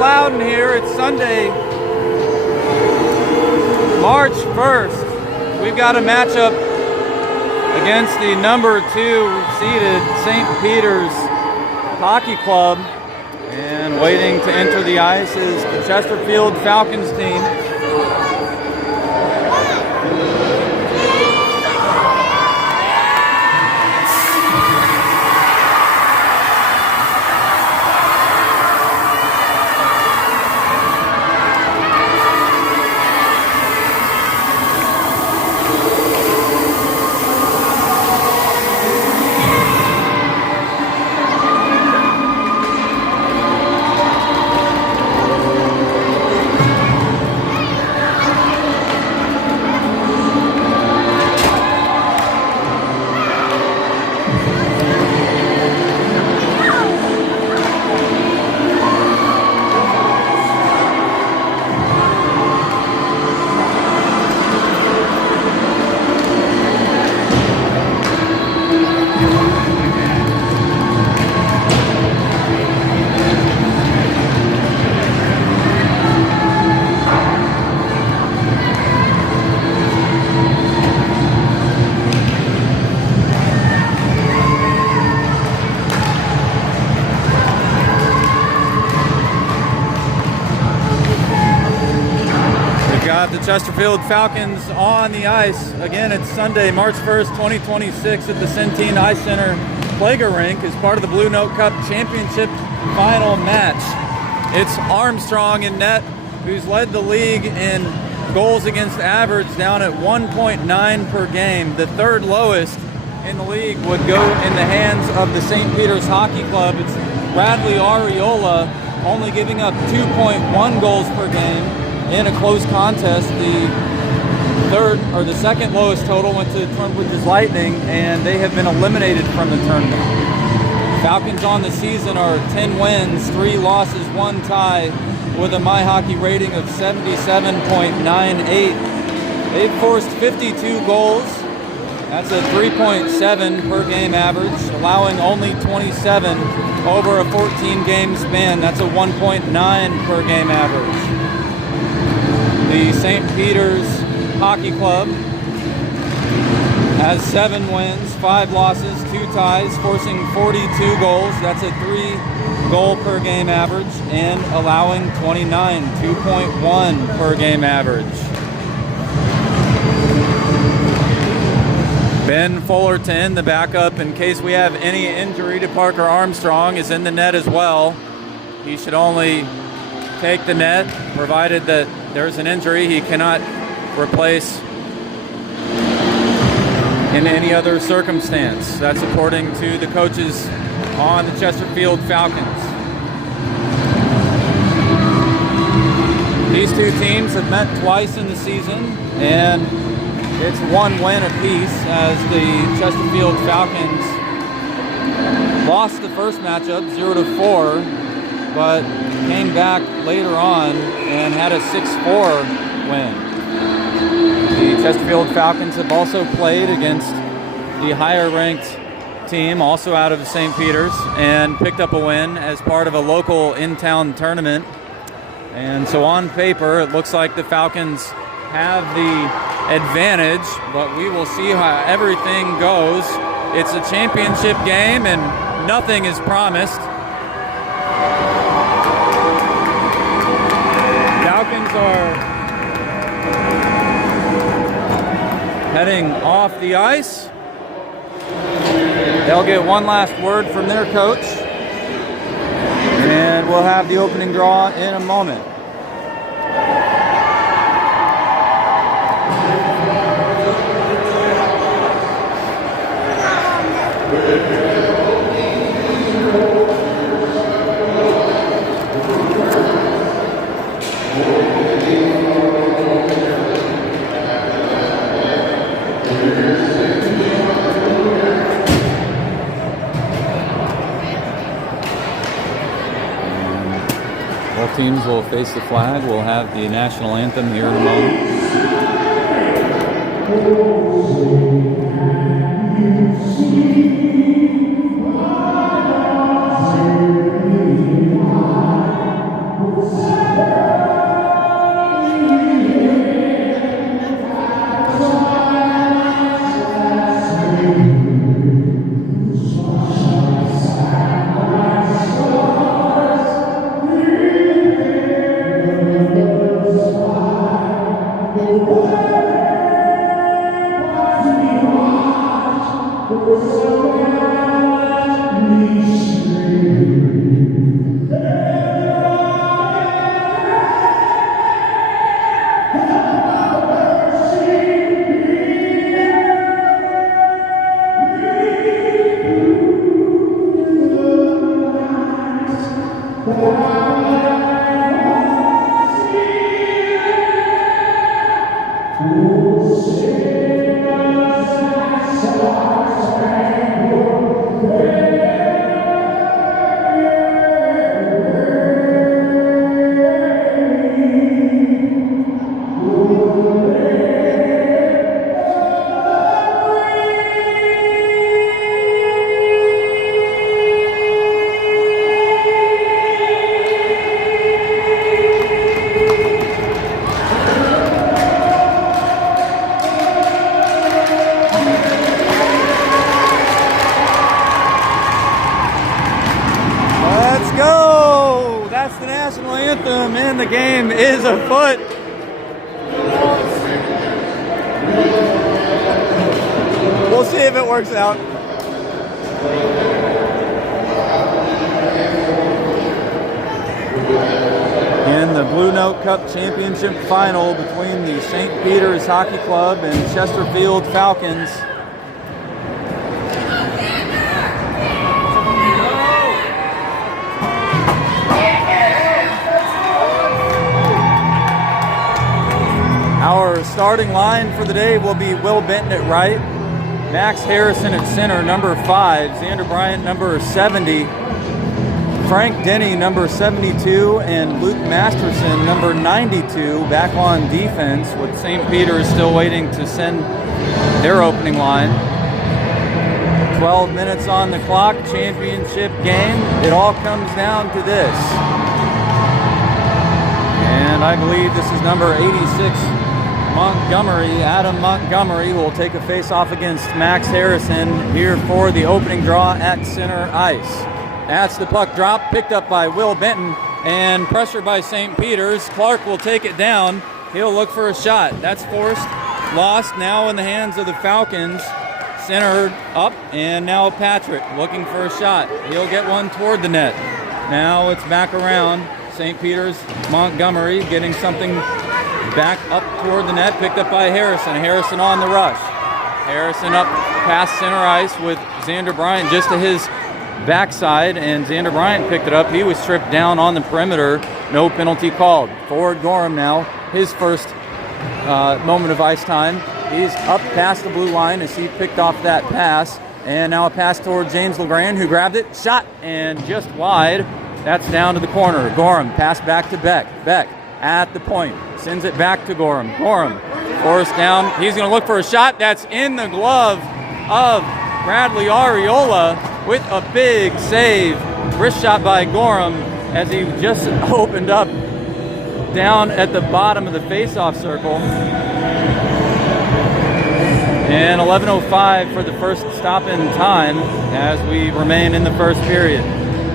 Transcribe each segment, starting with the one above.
Loudon here. It's Sunday, March 1st. We've got a matchup against the number 2 seeded St. Peter's Hockey Club. And waiting to enter the ice is the Chesterfield Falcons team. The Chesterfield Falcons on the ice. Again, it's Sunday, March 1st, 2026 at the Centene Ice Center Plager Rink as part of the Blue Note Cup Championship final match. It's Armstrong in net, who's led the league in goals against average, down at 1.9 per game. The third lowest in the league would go in the hands of the St. Peter's Hockey Club. It's Bradley Ariola, only giving up 2.1 goals per game. In a close contest, the second lowest total went to Twin Lightning, and they have been eliminated from the tournament. Falcons on the season are 10 wins, 3 losses, 1 tie, with a MyHockey rating of 77.98. They've forced 52 goals. That's a 3.7 per game average, allowing only 27 over a 14-game span. That's a 1.9 per game average. The St. Peter's Hockey Club has 7 wins, 5 losses, 2 ties, forcing 42 goals. That's a 3-goal per game average, and allowing 29, 2.1 per game average. Ben Fullerton, the backup in case we have any injury to Parker Armstrong, is in the net as well. He should only take the net, provided that there's an injury he cannot replace in any other circumstance. That's according to the coaches on the Chesterfield Falcons. These two teams have met twice in the season, and it's 1 win apiece as the Chesterfield Falcons lost the first matchup 0-4, but came back later on and had a 6-4 win. The Chesterfield Falcons have also played against the higher-ranked team, also out of St. Peter's, and picked up a win as part of a local in-town tournament. And so on paper, it looks like the Falcons have the advantage, but we will see how everything goes. It's a championship game, and nothing is promised. Falcons are heading off the ice. They'll get one last word from their coach, and we'll have the opening draw in a moment. Both teams will face the flag. We'll have the national anthem here in a moment. anthem in the game is afoot. We'll see if it works out. In the Blue Note Cup Championship final between the St. Peter's Hockey Club and Chesterfield Falcons. Our starting line for the day will be Will Benton at right, Max Harrison at center, number 5, Xander Bryant, number 70, Frank Denny, number 72, and Luke Masterson, number 92, back on defense, with St. Peter's still waiting to send their opening line. 12 minutes on the clock, championship game. It all comes down to this. And I believe this is number 86, Montgomery. Adam Montgomery will take a face-off against Max Harrison here for the opening draw at center ice. That's the puck drop, picked up by Will Benton, and pressure by St. Peter's. Clark will take it down. He'll look for a shot. That's forced, lost, now in the hands of the Falcons. Center up, and now Patrick looking for a shot. He'll get one toward the net. Now it's back around. St. Peter's, Montgomery getting something back up toward the net, picked up by Harrison. Harrison on the rush. Harrison up past center ice with Xander Bryant just to his backside, and Xander Bryant picked it up. He was stripped down on the perimeter. No penalty called. Forward Gorham now, his first moment of ice time. He's up past the blue line as he picked off that pass, and now a pass toward James LeGrand, who grabbed it, shot, and just wide. That's down to the corner. Gorham pass back to Beck. Beck at the point, sends it back to Gorham. Gorham forced down. He's going to look for a shot. That's in the glove of Bradley Ariola with a big save. Wrist shot by Gorham as he just opened up down at the bottom of the face-off circle. And 11:05 for the first stop in time as we remain in the first period.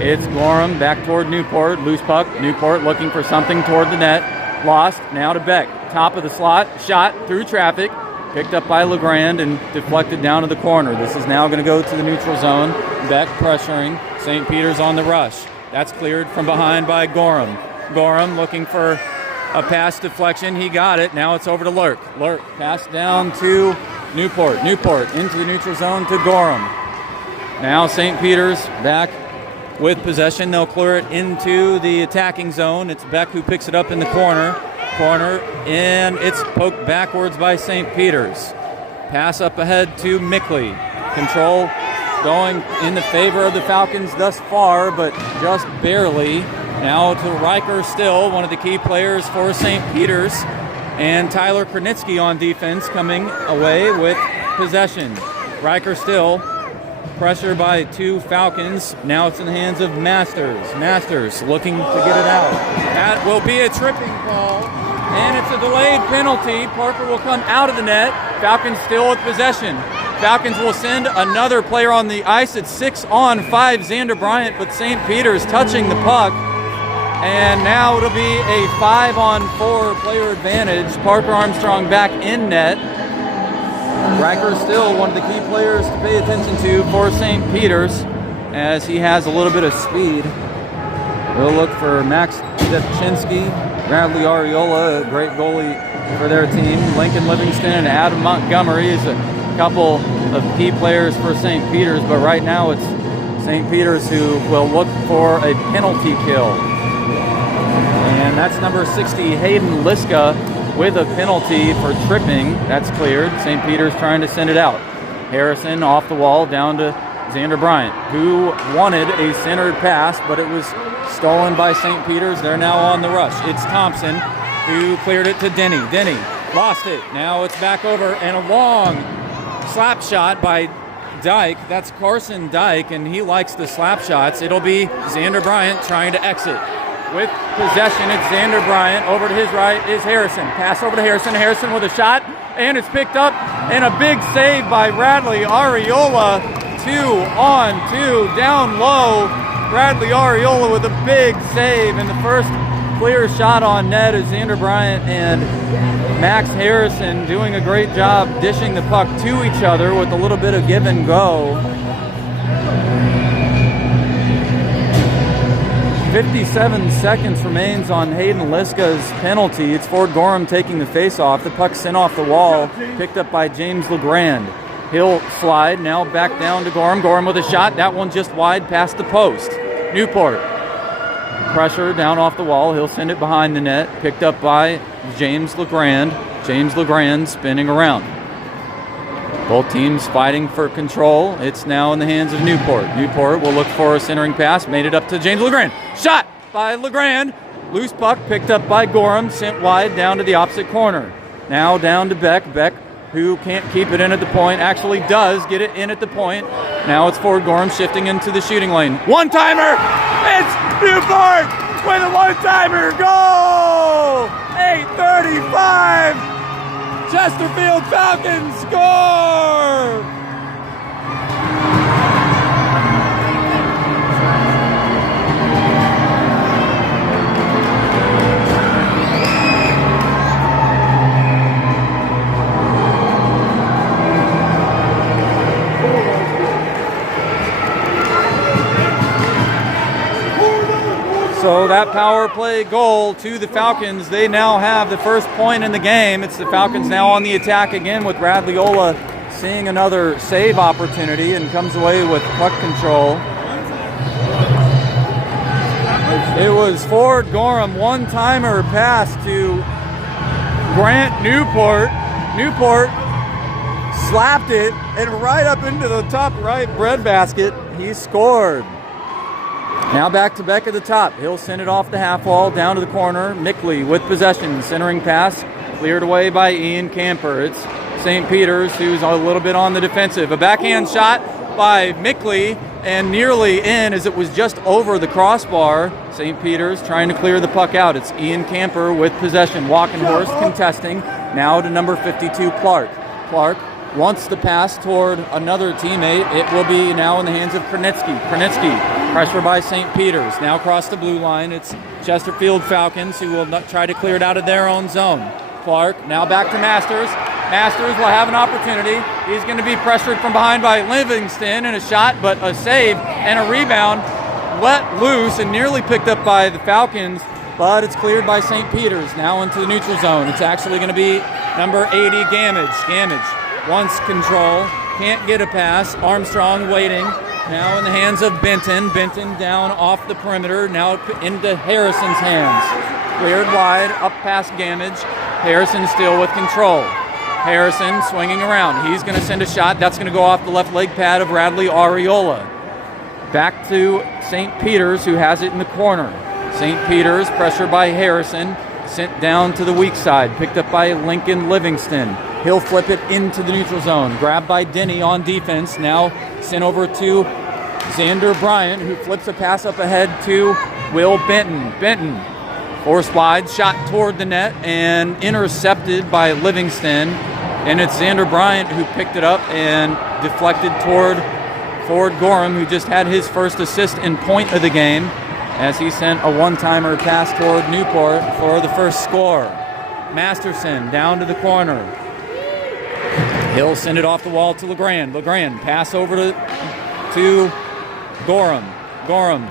It's Gorham back toward Newport. Loose puck. Newport looking for something toward the net. Lost. Now to Beck. Top of the slot. Shot through traffic. Picked up by LeGrand and deflected down to the corner. This is now going to go to the neutral zone. Beck pressuring. St. Peter's on the rush. That's cleared from behind by Gorham. Gorham looking for a pass deflection. He got it. Now it's over to Lurk. Lurk pass down to Newport. Newport into the neutral zone to Gorham. Now St. Peter's back with possession. They'll clear it into the attacking zone. It's Beck who picks it up in the corner, and it's poked backwards by St. Peter's. Pass up ahead to Mickley. Control going in the favor of the Falcons thus far, but just barely. Now to Riker Still, one of the key players for St. Peter's, and Tyler Kranitsky on defense coming away with possession. Riker Still, pressure by two Falcons. Now it's in the hands of Masters. Masters looking to get it out. That will be a tripping call, and it's a delayed penalty. Parker will come out of the net. Falcons still with possession. Falcons will send another player on the ice. It's 6-on-5 Xander Bryant, but St. Peter's touching the puck. And now it'll be a 5-on-4 player advantage. Parker Armstrong back in net. Riker Still one of the key players to pay attention to for St. Peter's, as he has a little bit of speed. They'll look for Max Depchinsky, Bradley Ariola, a great goalie for their team. Lincoln Livingston and Adam Montgomery is a couple of key players for St. Peter's, but right now it's St. Peter's who will look for a penalty kill. And that's number 60, Hayden Liska, with a penalty for tripping. That's cleared. St. Peter's trying to send it out. Harrison off the wall down to Xander Bryant, who wanted a centered pass, but it was stolen by St. Peter's. They're now on the rush. It's Thompson who cleared it to Denny. Denny lost it. Now it's back over, and a long slap shot by Dyke. That's Carson Dyke, and he likes the slap shots. It'll be Xander Bryant trying to exit. With possession, it's Xander Bryant. Over to his right is Harrison. Pass over to Harrison. Harrison with a shot, and it's picked up, and a big save by Bradley Ariola. 2-on-2, down low. Bradley Ariola with a big save in the first clear shot on net is Xander Bryant and Max Harrison doing a great job dishing the puck to each other with a little bit of give and go. 57 seconds remains on Hayden Liska's penalty. It's Ford Gorham taking the face-off. The puck sent off the wall, picked up by James LeGrand. He'll slide, now back down to Gorham. Gorham with a shot. That one just wide past the post. Newport. Pressure down off the wall. He'll send it behind the net. Picked up by James LeGrand. James LeGrand spinning around. Both teams fighting for control. It's now in the hands of Newport. Newport will look for a centering pass. Made it up to James LeGrand. Shot by LeGrand. Loose puck picked up by Gorham. Sent wide down to the opposite corner. Now down to Beck. Beck, who can't keep it in at the point, actually does get it in at the point. Now it's Ford Gorham shifting into the shooting lane. One-timer! It's Newport with a one-timer! Goal! 8:35! Chesterfield Falcons score! So that power play goal to the Falcons. They now have the first point in the game. It's the Falcons now on the attack again with Radliola seeing another save opportunity and comes away with puck control. It was Ford Gorham, one-timer pass to Grant Newport. Newport slapped it and right up into the top right breadbasket. He scored. Now back to Beck at the top. He'll send it off the half wall down to the corner. Mickley with possession. Centering pass cleared away by Ian Camper. It's St. Peter's who's a little bit on the defensive. A backhand shot by Mickley and nearly in as it was just over the crossbar. St. Peter's trying to clear the puck out. It's Ian Camper with possession. Walkenhorst contesting. Now to number 52, Clark. Clark wants the pass toward another teammate. It will be now in the hands of Krenitsky. Krenitsky, pressure by St. Peter's. Now across the blue line, it's Chesterfield Falcons who will try to clear it out of their own zone. Clark, now back to Masters. Masters will have an opportunity. He's going to be pressured from behind by Livingston and a shot, but a save and a rebound let loose and nearly picked up by the Falcons, but it's cleared by St. Peter's. Now into the neutral zone. It's actually going to be number 80, Gamage. Gamage wants control, can't get a pass. Armstrong waiting. Now in the hands of Benton. Benton down off the perimeter. Now into Harrison's hands. Cleared wide, up past Gamage. Harrison still with control. Harrison swinging around. He's going to send a shot. That's going to go off the left leg pad of Radley Ariola. Back to St. Peter's, who has it in the corner. St. Peter's, pressure by Harrison. Sent down to the weak side. Picked up by Lincoln Livingston. He'll flip it into the neutral zone. Grabbed by Denny on defense. Now sent over to Xander Bryant, who flips a pass up ahead to Will Benton. Benton, forced wide, shot toward the net and intercepted by Livingston. And it's Xander Bryant who picked it up and deflected toward Ford Gorham, who just had his first assist and point of the game, as he sent a one-timer pass toward Newport for the first score. Masterson down to the corner. He'll send it off the wall to LeGrand. LeGrand pass over to Gorham. Gorham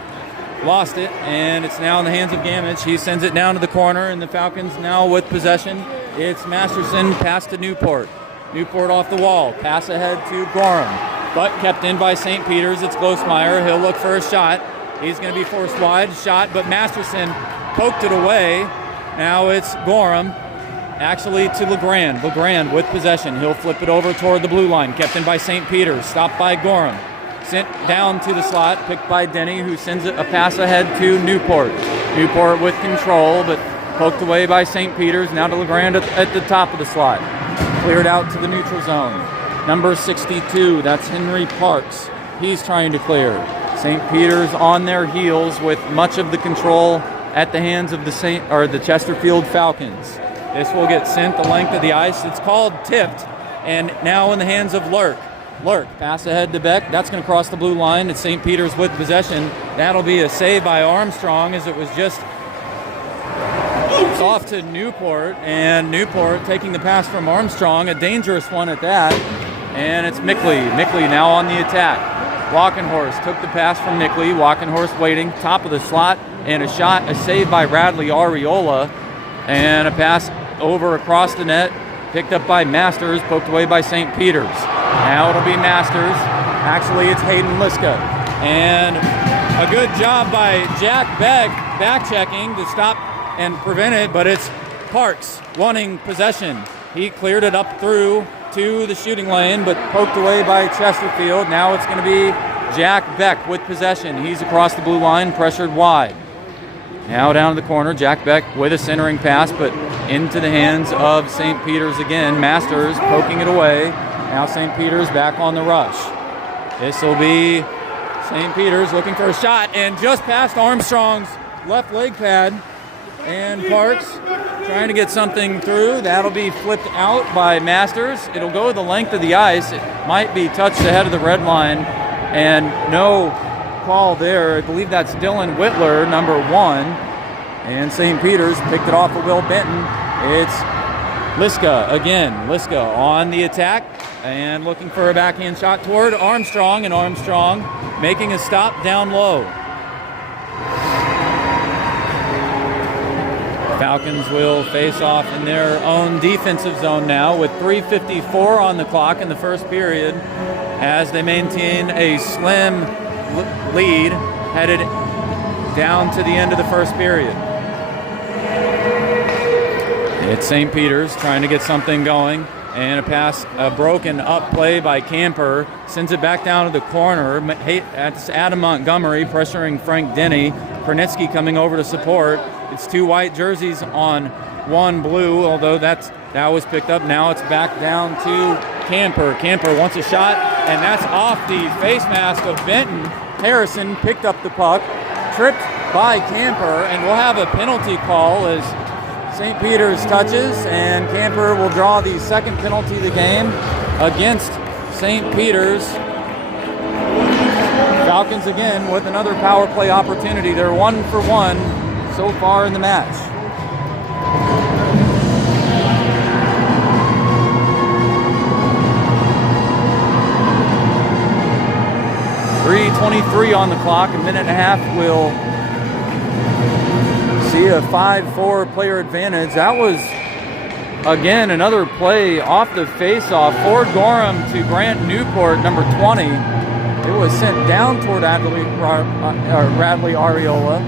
lost it, and it's now in the hands of Gamage. He sends it down to the corner, and the Falcons now with possession. It's Masterson, pass to Newport. Newport off the wall, pass ahead to Gorham, but kept in by St. Peter's. It's Glosmeyer. He'll look for a shot. He's going to be forced wide, shot, but Masterson poked it away. Now it's Gorham, actually to LeGrand. LeGrand with possession. He'll flip it over toward the blue line, kept in by St. Peter's, stopped by Gorham. Sent down to the slot, picked by Denny, who sends it a pass ahead to Newport. Newport with control, but poked away by St. Peter's. Now to LeGrand at the top of the slot. Cleared out to the neutral zone. Number 62, that's Henry Parks. He's trying to clear. St. Peter's on their heels with much of the control at the hands of the Chesterfield Falcons. This will get sent the length of the ice. It's called tipped, and now in the hands of Lurk. Lurk, pass ahead to Beck. That's going to cross the blue line. It's St. Peter's with possession. That'll be a save by Armstrong, as it was just It's off to Newport, and Newport taking the pass from Armstrong, a dangerous one at that. And it's Mickley. Mickley now on the attack. Walkenhorst took the pass from Mickley. Walkenhorst waiting, top of the slot, and a shot, a save by Radley Ariola, and a pass over across the net, picked up by Masters, poked away by St. Peter's. Now it'll be Masters. Actually, it's Hayden Liska. And a good job by Jack Beck back-checking to stop and prevent it, but it's Parks wanting possession. He cleared it up through to the shooting lane, but poked away by Chesterfield. Now it's going to be Jack Beck with possession. He's across the blue line, pressured wide. Now down to the corner, Jack Beck with a centering pass, but into the hands of St. Peter's again. Masters poking it away. Now St. Peter's back on the rush. This will be St. Peter's looking for a shot, and just past Armstrong's left leg pad. And Parks trying to get something through. That'll be flipped out by Masters. It'll go the length of the ice. It might be touched ahead of the red line, and no call there. I believe that's Dylan Whitler, number 1. And St. Peter's picked it off of Will Benton. It's Liska again. Liska on the attack and looking for a backhand shot toward Armstrong, and Armstrong making a stop down low. Falcons will face off in their own defensive zone now with 3:54 on the clock in the first period as they maintain a slim lead headed down to the end of the first period. It's St. Peter's trying to get something going, and a broken up play by Camper sends it back down to the corner. That's Adam Montgomery pressuring Frank Denny. Kornitsky coming over to support. It's 2 white jerseys on 1 blue, although that was picked up. Now it's back down to Camper. Camper wants a shot, and that's off the face mask of Benton. Harrison picked up the puck, tripped by Camper, and we'll have a penalty call as St. Peter's touches, and Camper will draw the second penalty of the game against St. Peter's. Falcons again with another power play opportunity. They're 1 for 1 so far in the match. .3:23 on the clock. A minute and a half will see a 5-4 player advantage. That was, again, another play off the face-off. Ford Gorham to Grant Newport, number 20. It was sent down toward Radley Ariola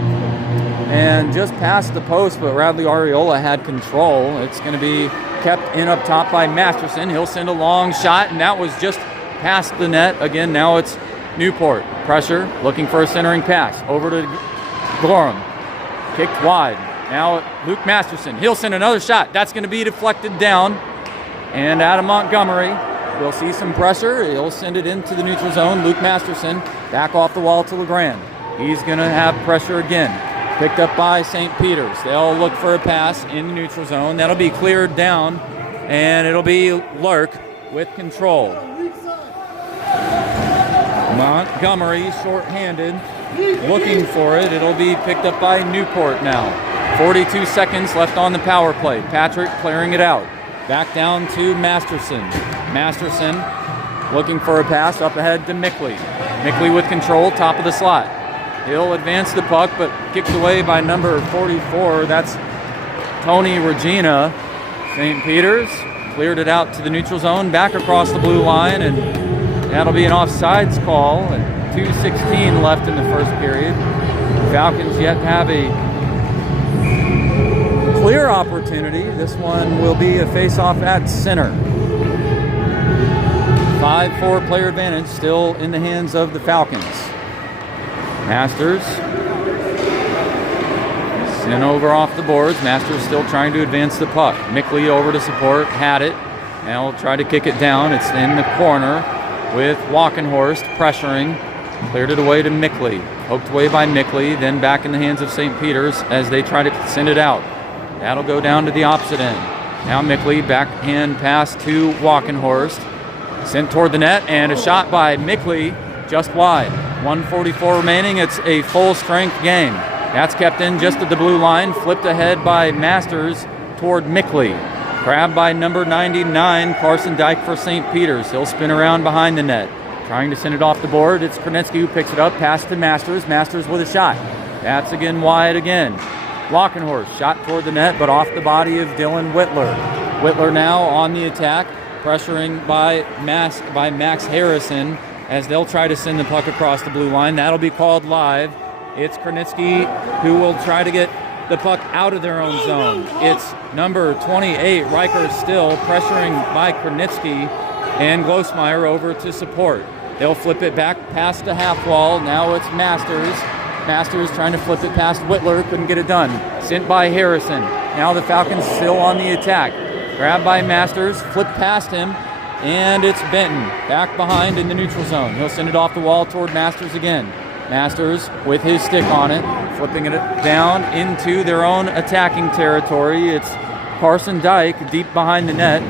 and just past the post, but Radley Ariola had control. It's going to be kept in up top by Masterson. He'll send a long shot, and that was just past the net. Again, now it's Newport. Pressure, looking for a centering pass. Over to Gorham. Kicked wide. Now Luke Masterson. He'll send another shot. That's going to be deflected down. And Adam Montgomery will see some pressure. He'll send it into the neutral zone. Luke Masterson back off the wall to LeGrand. He's going to have pressure again. Picked up by St. Peter's. They'll look for a pass in the neutral zone. That'll be cleared down, and it'll be Lurk with control. Montgomery short-handed, looking for it. It'll be picked up by Newport now. 42 seconds left on the power play. Patrick clearing it out. Back down to Masterson. Masterson looking for a pass up ahead to Mickley. Mickley with control, top of the slot. He'll advance the puck, but kicked away by number 44. That's Tony Regina. St. Peter's cleared it out to the neutral zone, back across the blue line, and that'll be an offsides call. 2:16 left in the first period. Falcons yet to have a clear opportunity. This one will be a face-off at center. 5-4 player advantage still in the hands of the Falcons. Masters sent over off the boards. Masters still trying to advance the puck. Mickley over to support, had it. Now will try to kick it down. It's in the corner with Walkenhorst pressuring. Cleared it away to Mickley. Poked away by Mickley, then back in the hands of St. Peter's as they try to send it out. That'll go down to the opposite end. Now Mickley, backhand pass to Walkenhorst. Sent toward the net, and a shot by Mickley just wide. 1:44 remaining. It's a full-strength game. That's kept in just at the blue line, flipped ahead by Masters toward Mickley. Grabbed by number 99, Carson Dyke for St. Peter's. He'll spin around behind the net, trying to send it off the board. It's Kronitzky who picks it up, pass to Masters. Masters with a shot. That's again wide again. Lockenhorst shot toward the net, but off the body of Dylan Whitler. Whitler now on the attack, pressuring by Max Harrison as they'll try to send the puck across the blue line. That'll be called live. It's Kronitzky who will try to get the puck out of their own zone. It's number 28, Riker Still, pressuring by Kronitzky, and Glosmeyer over to support. They'll flip it back past the half wall. Now it's Masters. Masters trying to flip it past Whitler, couldn't get it done. Sent by Harrison. Now the Falcons still on the attack. Grabbed by Masters, flipped past him, and it's Benton back behind in the neutral zone. He'll send it off the wall toward Masters again. Masters with his stick on it, flipping it down into their own attacking territory. It's Carson Dyke deep behind the net,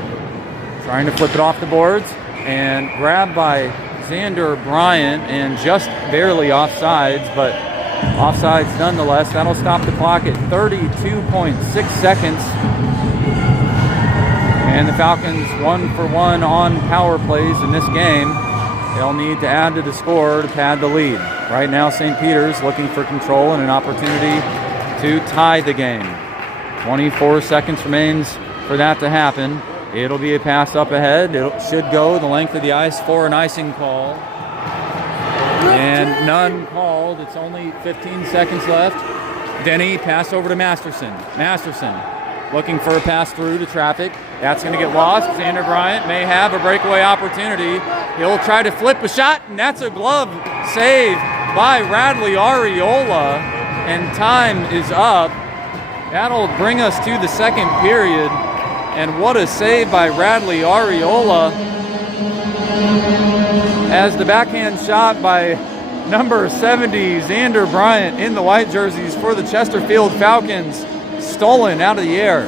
trying to flip it off the boards, and grabbed by Xander Bryant, and just barely offsides, but offsides nonetheless. That'll stop the clock at 32.6 seconds. And the Falcons 1 for 1 on power plays in this game. They'll need to add to the score to pad the lead. Right now, St. Peter's looking for control and an opportunity to tie the game. 24 seconds remains for that to happen. It'll be a pass up ahead. It should go the length of the ice for an icing call. And none called. It's only 15 seconds left. Denny, pass over to Masterson. Masterson looking for a pass through to traffic. That's going to get lost. Xander Bryant may have a breakaway opportunity. He'll try to flip a shot, and that's a glove save by Radley Ariola, and time is up. That'll bring us to the second period, and what a save by Radley Ariola, as the backhand shot by number 70, Xander Bryant, in the white jerseys for the Chesterfield Falcons, stolen out of the air.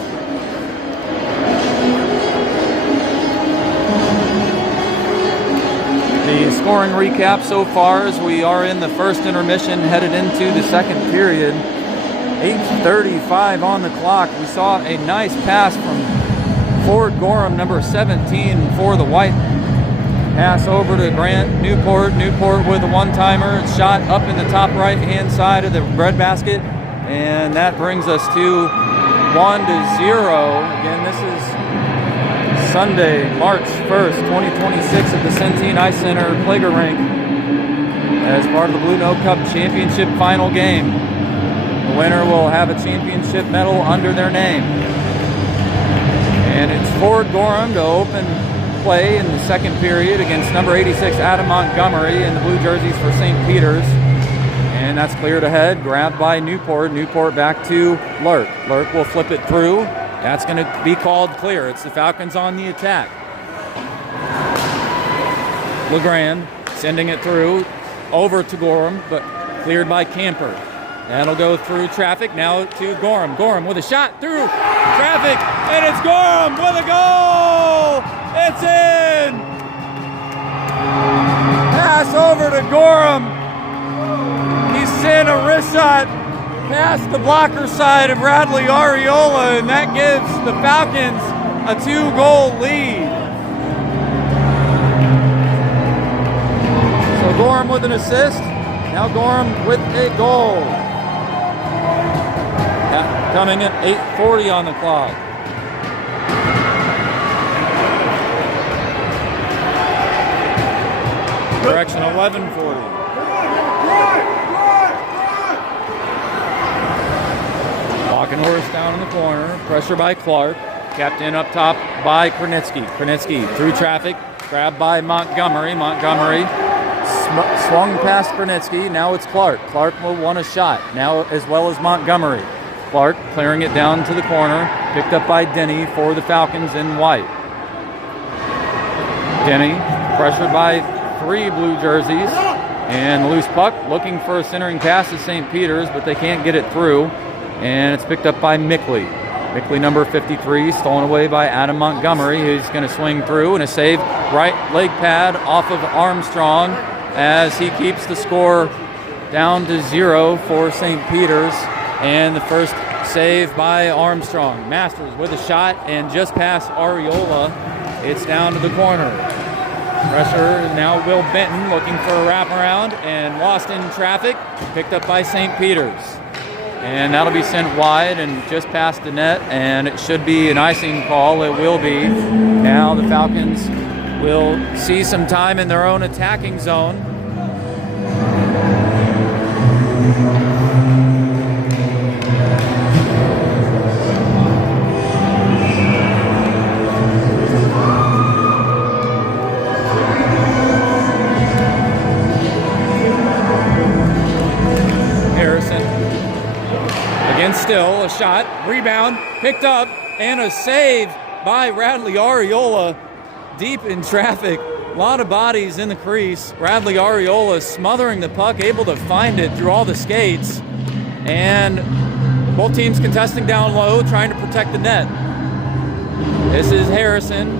The scoring recap so far as we are in the first intermission, headed into the second period. 8:35 on the clock. We saw a nice pass from Ford Gorham, number 17, for the white. Pass over to Grant Newport. Newport with a one-timer. Shot up in the top right-hand side of the breadbasket. And that brings us to 1-0. Again, this is Sunday, March 1st, 2026 at the Centene Ice Center Plager Rink as part of the Blue Note Cup Championship final game. The winner will have a championship medal under their name. And it's Ford Gorham to open play in the second period against number 86, Adam Montgomery, in the blue jerseys for St. Peter's. And that's cleared ahead, grabbed by Newport. Newport back to Lurk. Lurk will flip it through. That's going to be called clear. It's the Falcons on the attack. LeGrand sending it through, over to Gorham, but cleared by Camper. That'll go through traffic, now to Gorham. Gorham with a shot through traffic, and it's Gorham with a goal! It's in! Pass over to Gorham. He sent a wrist shot past the blocker side of Radley Ariola, and that gives the Falcons a 2-goal lead. So Gorham with an assist, now Gorham with a goal. Coming at 8:40 on the clock. Correction, 11:40. Lockenhorst down in the corner. Pressure by Clark. Kept in up top by Kronitzky. Kronitzky through traffic. Grabbed by Montgomery. Montgomery swung past Kronitzky. Now it's Clark. Clark will want a shot now, as well as Montgomery. Clark clearing it down to the corner. Picked up by Denny for the Falcons in white. Denny pressured by 3 blue jerseys. And the loose puck looking for a centering pass to St. Peter's, but they can't get it through. And it's picked up by Mickley. Mickley number 53, stolen away by Adam Montgomery, who's going to swing through, and a save right leg pad off of Armstrong as he keeps the score down to 0 for St. Peter's. And the first save by Armstrong. Masters with a shot and just past Ariola. It's down to the corner. Pressure now Will Benton looking for a wraparound and lost in traffic. Picked up by St. Peter's. And that'll be sent wide and just past the net, and it should be an icing call. It will be. Now the Falcons will see some time in their own attacking zone. Still a shot, rebound, picked up, and a save by Radley Ariola deep in traffic. A lot of bodies in the crease. Radley Ariola smothering the puck, able to find it through all the skates. And both teams contesting down low, trying to protect the net. This is Harrison.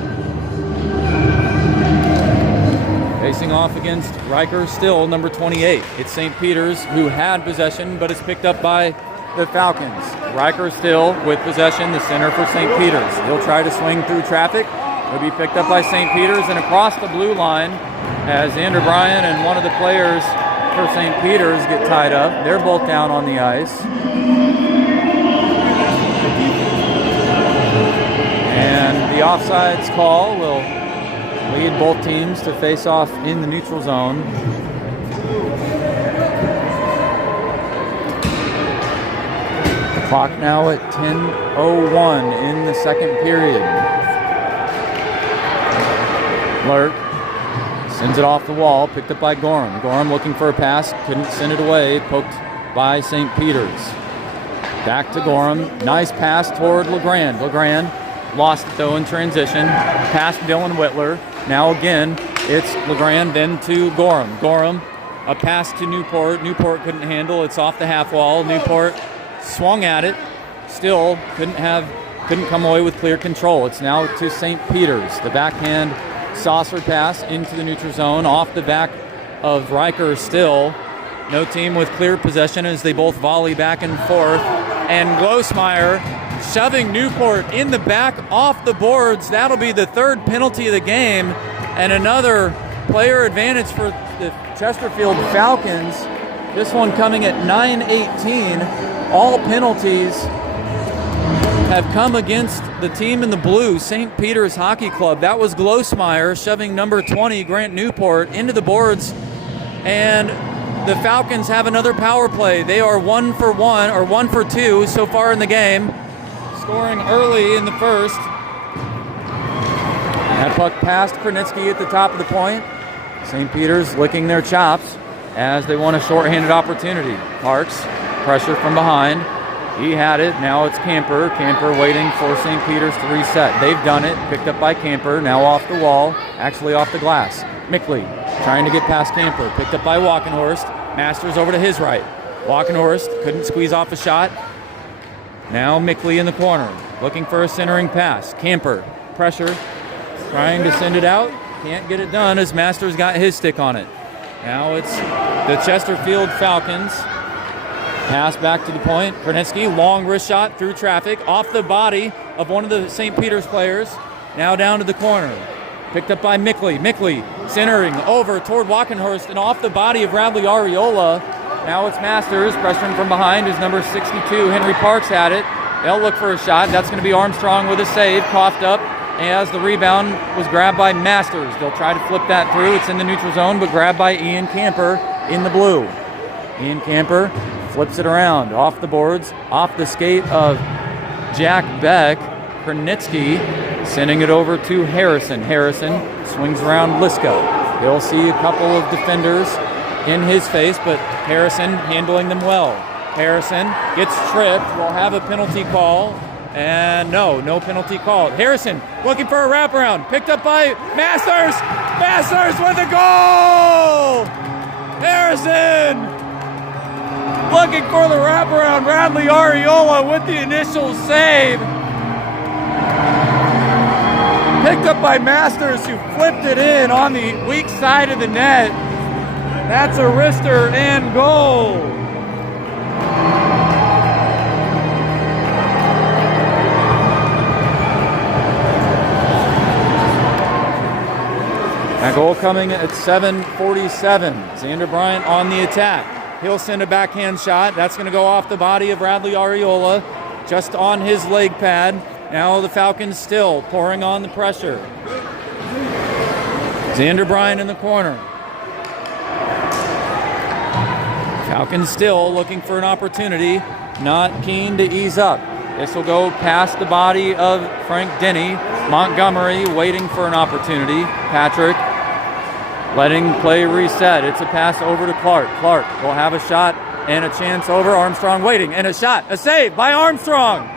Facing off against Riker Still, number 28. It's St. Peter's who had possession, but it's picked up by the Falcons. Riker Still with possession, the center for St. Peter's. He'll try to swing through traffic. He'll be picked up by St. Peter's and across the blue line as Andrew Bryan and one of the players for St. Peter's get tied up. They're both down on the ice. And the offsides call will lead both teams to face off in the neutral zone. Clock now at 10:01 in the second period. Lurk sends it off the wall, picked up by Gorham. Gorham looking for a pass, couldn't send it away, poked by St. Peter's. Back to Gorham, nice pass toward LeGrand. LeGrand lost it though in transition, past Dylan Whitler. Now again, it's LeGrand, then to Gorham. Gorham, a pass to Newport. Newport couldn't handle, it's off the half wall. Newport swung at it, still couldn't come away with clear control. It's now to St. Peter's. The backhand saucer pass into the neutral zone off the back of Riker Still. No team with clear possession as they both volley back and forth. And Glosmeyer shoving Newport in the back off the boards. That'll be the third penalty of the game and another player advantage for the Chesterfield Falcons. This one coming at 9:18. All penalties have come against the team in the blue, St. Peter's Hockey Club. That was Glosmeyer shoving number 20, Grant Newport, into the boards. And the Falcons have another power play. They are 1 for 1, or 1 for 2 so far in the game, scoring early in the first. That puck past Kranitsky at the top of the point. St. Peter's licking their chops as they want a shorthanded opportunity. Parks, pressure from behind. He had it. Now it's Camper. Camper waiting for St. Peter's to reset. They've done it. Picked up by Camper. Now off the wall. Actually off the glass. Mickley trying to get past Camper. Picked up by Walkenhorst. Masters over to his right. Walkenhorst couldn't squeeze off a shot. Now Mickley in the corner. Looking for a centering pass. Camper. Pressure. Trying to send it out. Can't get it done as Masters got his stick on it. Now it's the Chesterfield Falcons. Pass back to the point. Kranitsky, long wrist shot through traffic, off the body of one of the St. Peter's players. Now down to the corner. Picked up by Mickley. Mickley centering over toward Walkenhorst and off the body of Radley Ariola. Now it's Masters pressuring from behind. His number 62, Henry Parks, had it. They'll look for a shot. That's going to be Armstrong with a save. Coughed up as the rebound was grabbed by Masters. They'll try to flip that through. It's in the neutral zone, but grabbed by Ian Camper in the blue. Ian Camper flips it around, off the boards, off the skate of Jack Beck. Kranitsky sending it over to Harrison. Harrison swings around Liska. He'll see a couple of defenders in his face, but Harrison handling them well. Harrison gets tripped. We'll have a penalty call. And no penalty called. Harrison looking for a wraparound. Picked up by Masters. Masters with a goal! Harrison looking for the wraparound. Radley Ariola with the initial save. Picked up by Masters, who flipped it in on the weak side of the net. That's a wrister and goal. That goal coming at 7:47. Xander Bryant on the attack. He'll send a backhand shot. That's going to go off the body of Bradley Ariola, just on his leg pad. Now the Falcons still pouring on the pressure. Xander Bryant in the corner. Falcons still looking for an opportunity, not keen to ease up. This will go past the body of Frank Denny. Montgomery waiting for an opportunity. Patrick letting play reset. It's a pass over to Clark. Clark will have a shot and a chance over. Armstrong waiting, and a shot. A save by Armstrong.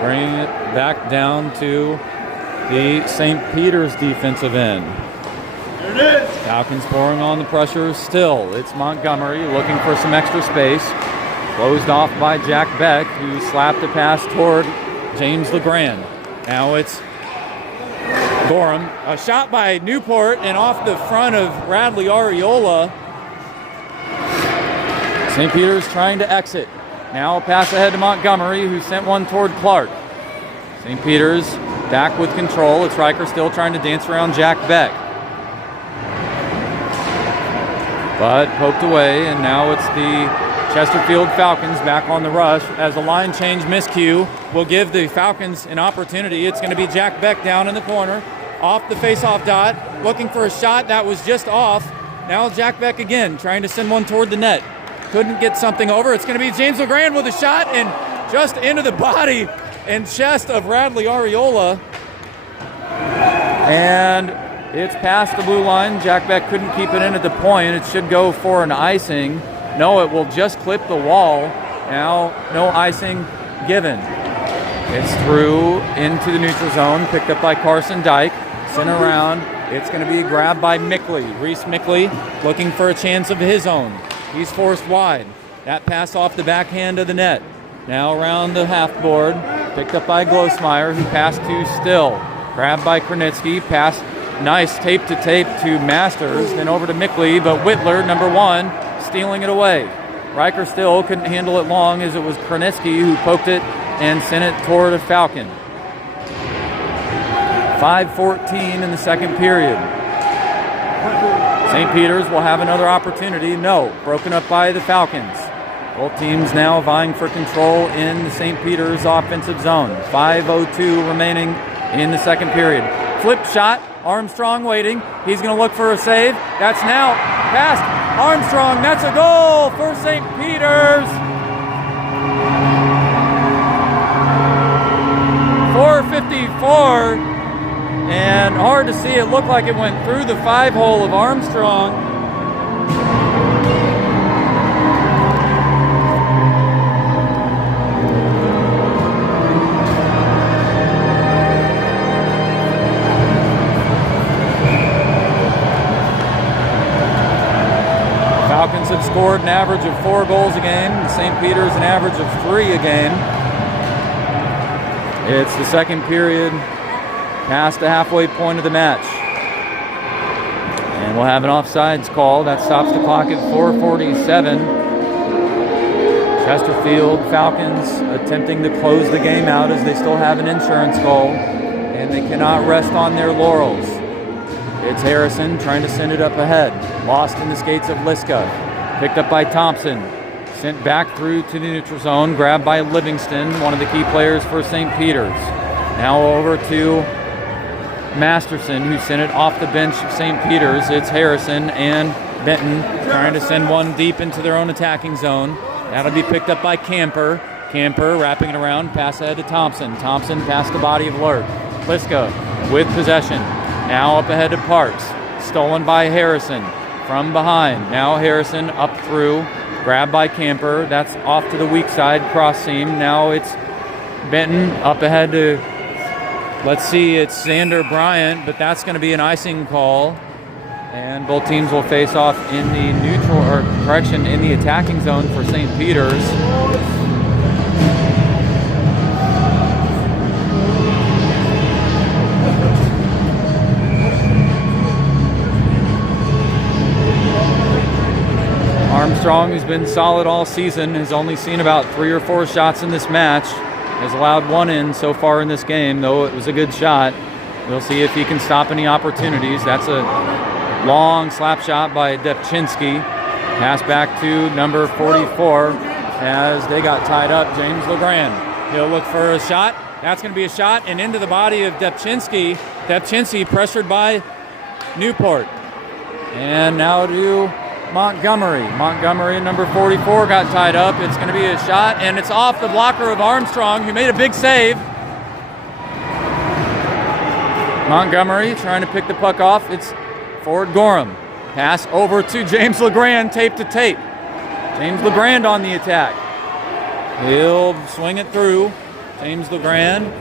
Bringing it back down to the St. Peter's defensive end. There it is. Falcons pouring on the pressure still. It's Montgomery looking for some extra space. Closed off by Jack Beck, who slapped a pass toward James LeGrand. Now it's Gorham. A shot by Newport and off the front of Bradley Ariola. St. Peter's trying to exit. Now a pass ahead to Montgomery, who sent one toward Clark. St. Peter's back with control. It's Riker still trying to dance around Jack Beck. But poked away, and now it's the Chesterfield Falcons back on the rush as a line change miscue will give the Falcons an opportunity. It's going to be Jack Beck down in the corner, off the face-off dot, looking for a shot that was just off. Now Jack Beck again, trying to send one toward the net. Couldn't get something over. It's going to be James LeGrand with a shot and just into the body and chest of Bradley Ariola. And it's past the blue line. Jack Beck couldn't keep it in at the point. It should go for an icing. No, it will just clip the wall. Now, no icing given. It's through into the neutral zone, picked up by Carson Dyke. Sent around. It's going to be grabbed by Mickley. Reese Mickley looking for a chance of his own. He's forced wide. That pass off the backhand of the net. Now around the half board. Picked up by Glosmeyer, who passed to Still. Grabbed by Kranitsky. Pass nice tape to tape to Masters. Then over to Mickley, but Whitler, number one, stealing it away. Riker Still couldn't handle it long as it was Kranitsky who poked it and sent it toward a Falcon. 5:14 in the second period. St. Peter's will have another opportunity. No, broken up by the Falcons. Both teams now vying for control in the St. Peter's offensive zone. 5:02 remaining in the second period. Flip shot, Armstrong waiting. He's going to look for a save. That's now past Armstrong. That's a goal for St. Peter's. 4:54. And hard to see. It looked like it went through the 5-hole of Armstrong. Falcons have scored an average of 4 goals a game. St. Peter's an average of 3 a game. It's the second period. Past the halfway point of the match. And we'll have an offsides call. That stops the clock at 4:47. Chesterfield Falcons attempting to close the game out as they still have an insurance goal. And they cannot rest on their laurels. It's Harrison trying to send it up ahead. Lost in the skates of Liska. Picked up by Thompson. Sent back through to the neutral zone. Grabbed by Livingston, one of the key players for St. Peter's. Now over to Masterson, who sent it off the bench of St. Peter's. It's Harrison and Benton trying to send one deep into their own attacking zone. That'll be picked up by Camper. Camper wrapping it around, pass ahead to Thompson. Thompson past the body of Lurk. Liska with possession. Now up ahead to Parks. Stolen by Harrison from behind. Now Harrison up through Grab by Camper. That's off to the weak side, cross seam. Now it's Benton up ahead to, let's see, it's Xander Bryant, but that's going to be an icing call. And both teams will face off in the in the attacking zone for St. Peter's. Armstrong, who's been solid all season, has only seen about 3 or 4 shots in this match. Has allowed 1 in so far in this game, though it was a good shot. We'll see if he can stop any opportunities. That's a long slap shot by Depchinski. Pass back to number 44 as they got tied up, James LeGrand. He'll look for a shot. That's going to be a shot and into the body of Depchinski. Depchinski pressured by Newport. And now to Montgomery. Montgomery, number 44, got tied up. It's going to be a shot, and it's off the blocker of Armstrong, who made a big save. Montgomery trying to pick the puck off. It's Ford Gorham. Pass over to James LeGrand, tape to tape. James LeGrand on the attack. He'll swing it through. James LeGrand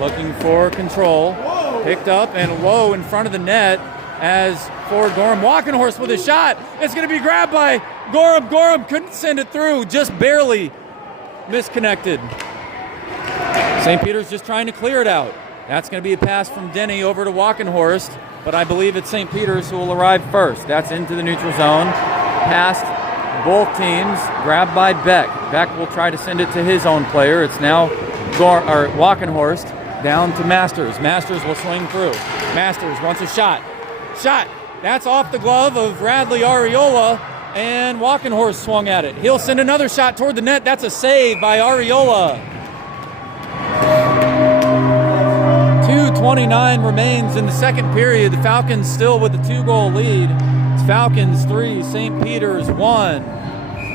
looking for control. Picked up and low in front of the net as Ford Gorham. Walkenhorst with a shot. It's going to be grabbed by Gorham. Gorham couldn't send it through, just barely misconnected. St. Peter's just trying to clear it out. That's going to be a pass from Denny over to Walkenhorst, but I believe it's St. Peter's who will arrive first. That's into the neutral zone. Past both teams, grabbed by Beck. Beck will try to send it to his own player. It's now Walkenhorst down to Masters. Masters will swing through. Masters wants a shot. Shot. That's off the glove of Radley Ariola, and Walkenhorst swung at it. He'll send another shot toward the net. That's a save by Ariola. 2:29 remains in the second period. The Falcons still with a 2-goal lead. It's Falcons 3, St. Peter's 1.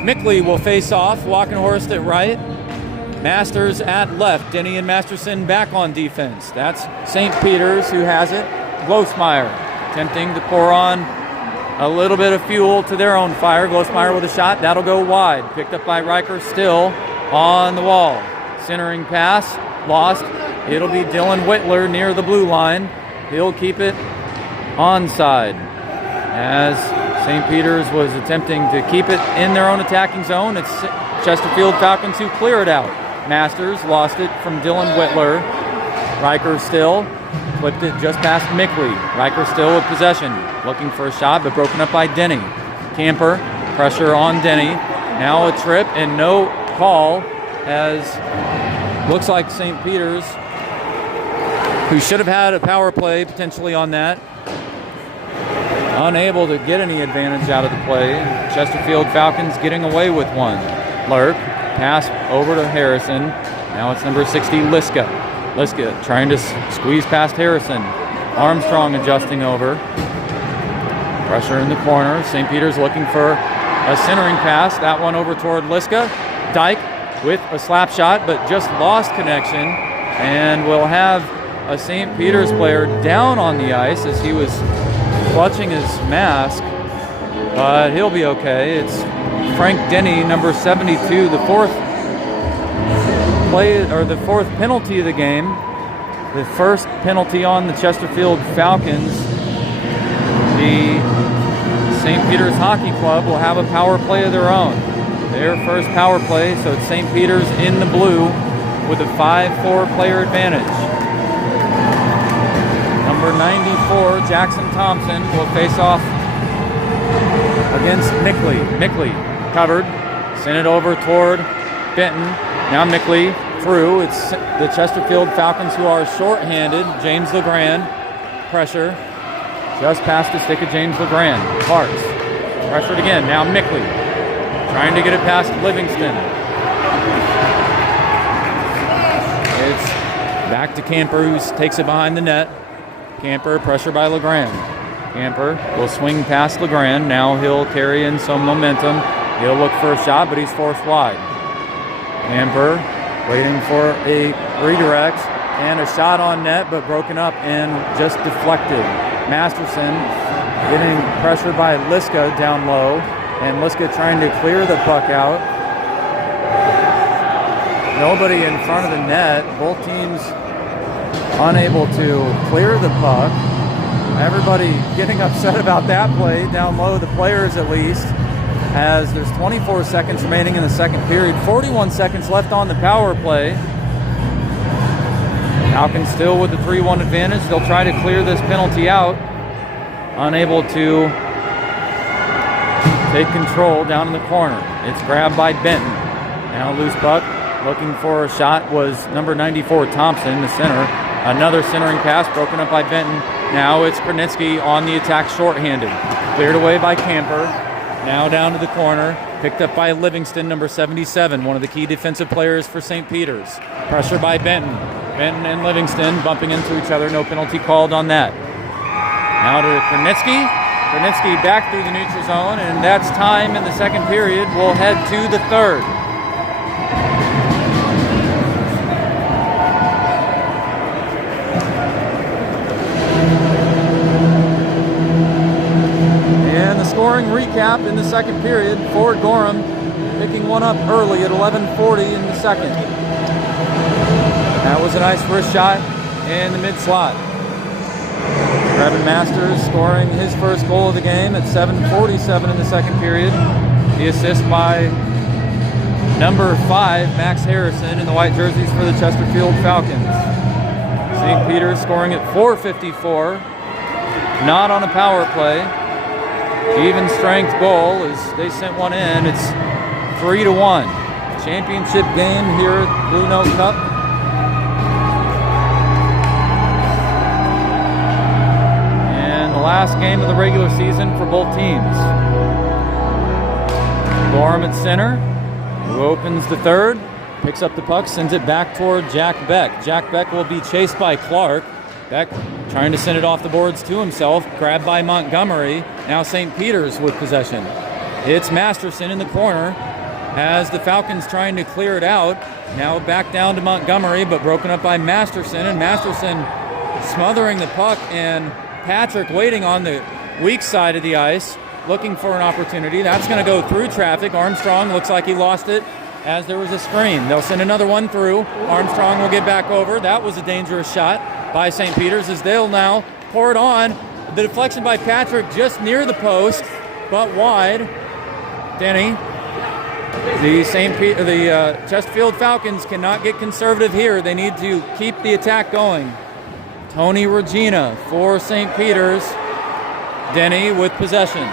Mickley will face off. Walkenhorst at right. Masters at left. Denny and Masterson back on defense. That's St. Peter's who has it. Glosmeyer attempting to pour on a little bit of fuel to their own fire. Glosmeyer with a shot. That'll go wide. Picked up by Riker, still on the wall. Centering pass. Lost. It'll be Dylan Whitler near the blue line. He'll keep it onside as St. Peter's was attempting to keep it in their own attacking zone. It's Chesterfield Falcons who clear it out. Masters lost it from Dylan Whitler. Riker still flipped it just past Mickley. Riker still with possession, looking for a shot, but broken up by Denny. Camper, pressure on Denny. Now a trip and no call as looks like St. Peter's, who should have had a power play potentially on that, unable to get any advantage out of the play. Chesterfield Falcons getting away with one. Lurk, pass over to Harrison. Now it's number 60, Liska. Liska trying to squeeze past Harrison. Armstrong adjusting over. Pressure in the corner. St. Peter's looking for a centering pass. That one over toward Liska. Dyke with a slap shot, but just lost connection. And we'll have a St. Peter's player down on the ice as he was clutching his mask. But he'll be okay. It's Frank Denny, number 72, the fourth penalty of the game. The first penalty on the Chesterfield Falcons. The St. Peter's Hockey Club will have a power play of their own. Their first power play, so it's St. Peter's in the blue with a 5-4 player advantage. Number 94, Jackson Thompson, will face off against Mickley. Mickley covered, sent it over toward Benton. Now Mickley through. It's the Chesterfield Falcons who are short-handed. James LeGrand, pressure, just past the stick of James LeGrand. Parks, pressured again. Now Mickley, trying to get it past Livingston. It's back to Camper, who takes it behind the net. Camper, pressure by LeGrand. Camper will swing past LeGrand. Now he'll carry in some momentum. He'll look for a shot, but he's forced wide. Camper waiting for a redirect and a shot on net, but broken up and just deflected. Masterson getting pressured by Liska down low. And Liska trying to clear the puck out. Nobody in front of the net. Both teams unable to clear the puck. Everybody getting upset about that play, down low, the players at least, as there's 24 seconds remaining in the second period, 41 seconds left on the power play. Falcons still with the 3-1 advantage. They'll try to clear this penalty out. Unable to take control down in the corner. It's grabbed by Benton. Now loose puck. Looking for a shot was number 94, Thompson, the center. Another centering pass broken up by Benton. Now it's Krnitsky on the attack shorthanded. Cleared away by Camper. Now down to the corner. Picked up by Livingston, number 77, one of the key defensive players for St. Peter's. Pressure by Benton. Benton and Livingston bumping into each other. No penalty called on that. Now to Krnitsky. Krnitsky back through the neutral zone, and that's time in the second period. We'll head to the third. And the scoring recap in the second period. Ford Gorham picking one up early at 11:40 in the second. That was a nice wrist shot in the mid-slot. Brevin Masters scoring his first goal of the game at 7:47 in the second period. The assist by number 5, Max Harrison, in the white jerseys for the Chesterfield Falcons. St. Peter's scoring at 4:54, not on a power play. Even strength goal as they sent one in. It's 3-1. Championship game here at Blue Note Cup. And the last game of the regular season for both teams. Gorham at center, who opens the third, picks up the puck, sends it back toward Jack Beck. Jack Beck will be chased by Clark. Beck trying to send it off the boards to himself, grabbed by Montgomery. Now St. Peter's with possession. It's Masterson in the corner as the Falcons trying to clear it out. Now back down to Montgomery, but broken up by Masterson, and Masterson smothering the puck, and Patrick waiting on the weak side of the ice, looking for an opportunity. That's going to go through traffic. Armstrong looks like he lost it as there was a screen. They'll send another one through. Armstrong will get back over. That was a dangerous shot by St. Peter's as they'll now pour it on. The deflection by Patrick just near the post, but wide. Denny. The Chesterfield Falcons cannot get conservative here. They need to keep the attack going. Tony Regina for St. Peter's. Denny with possession.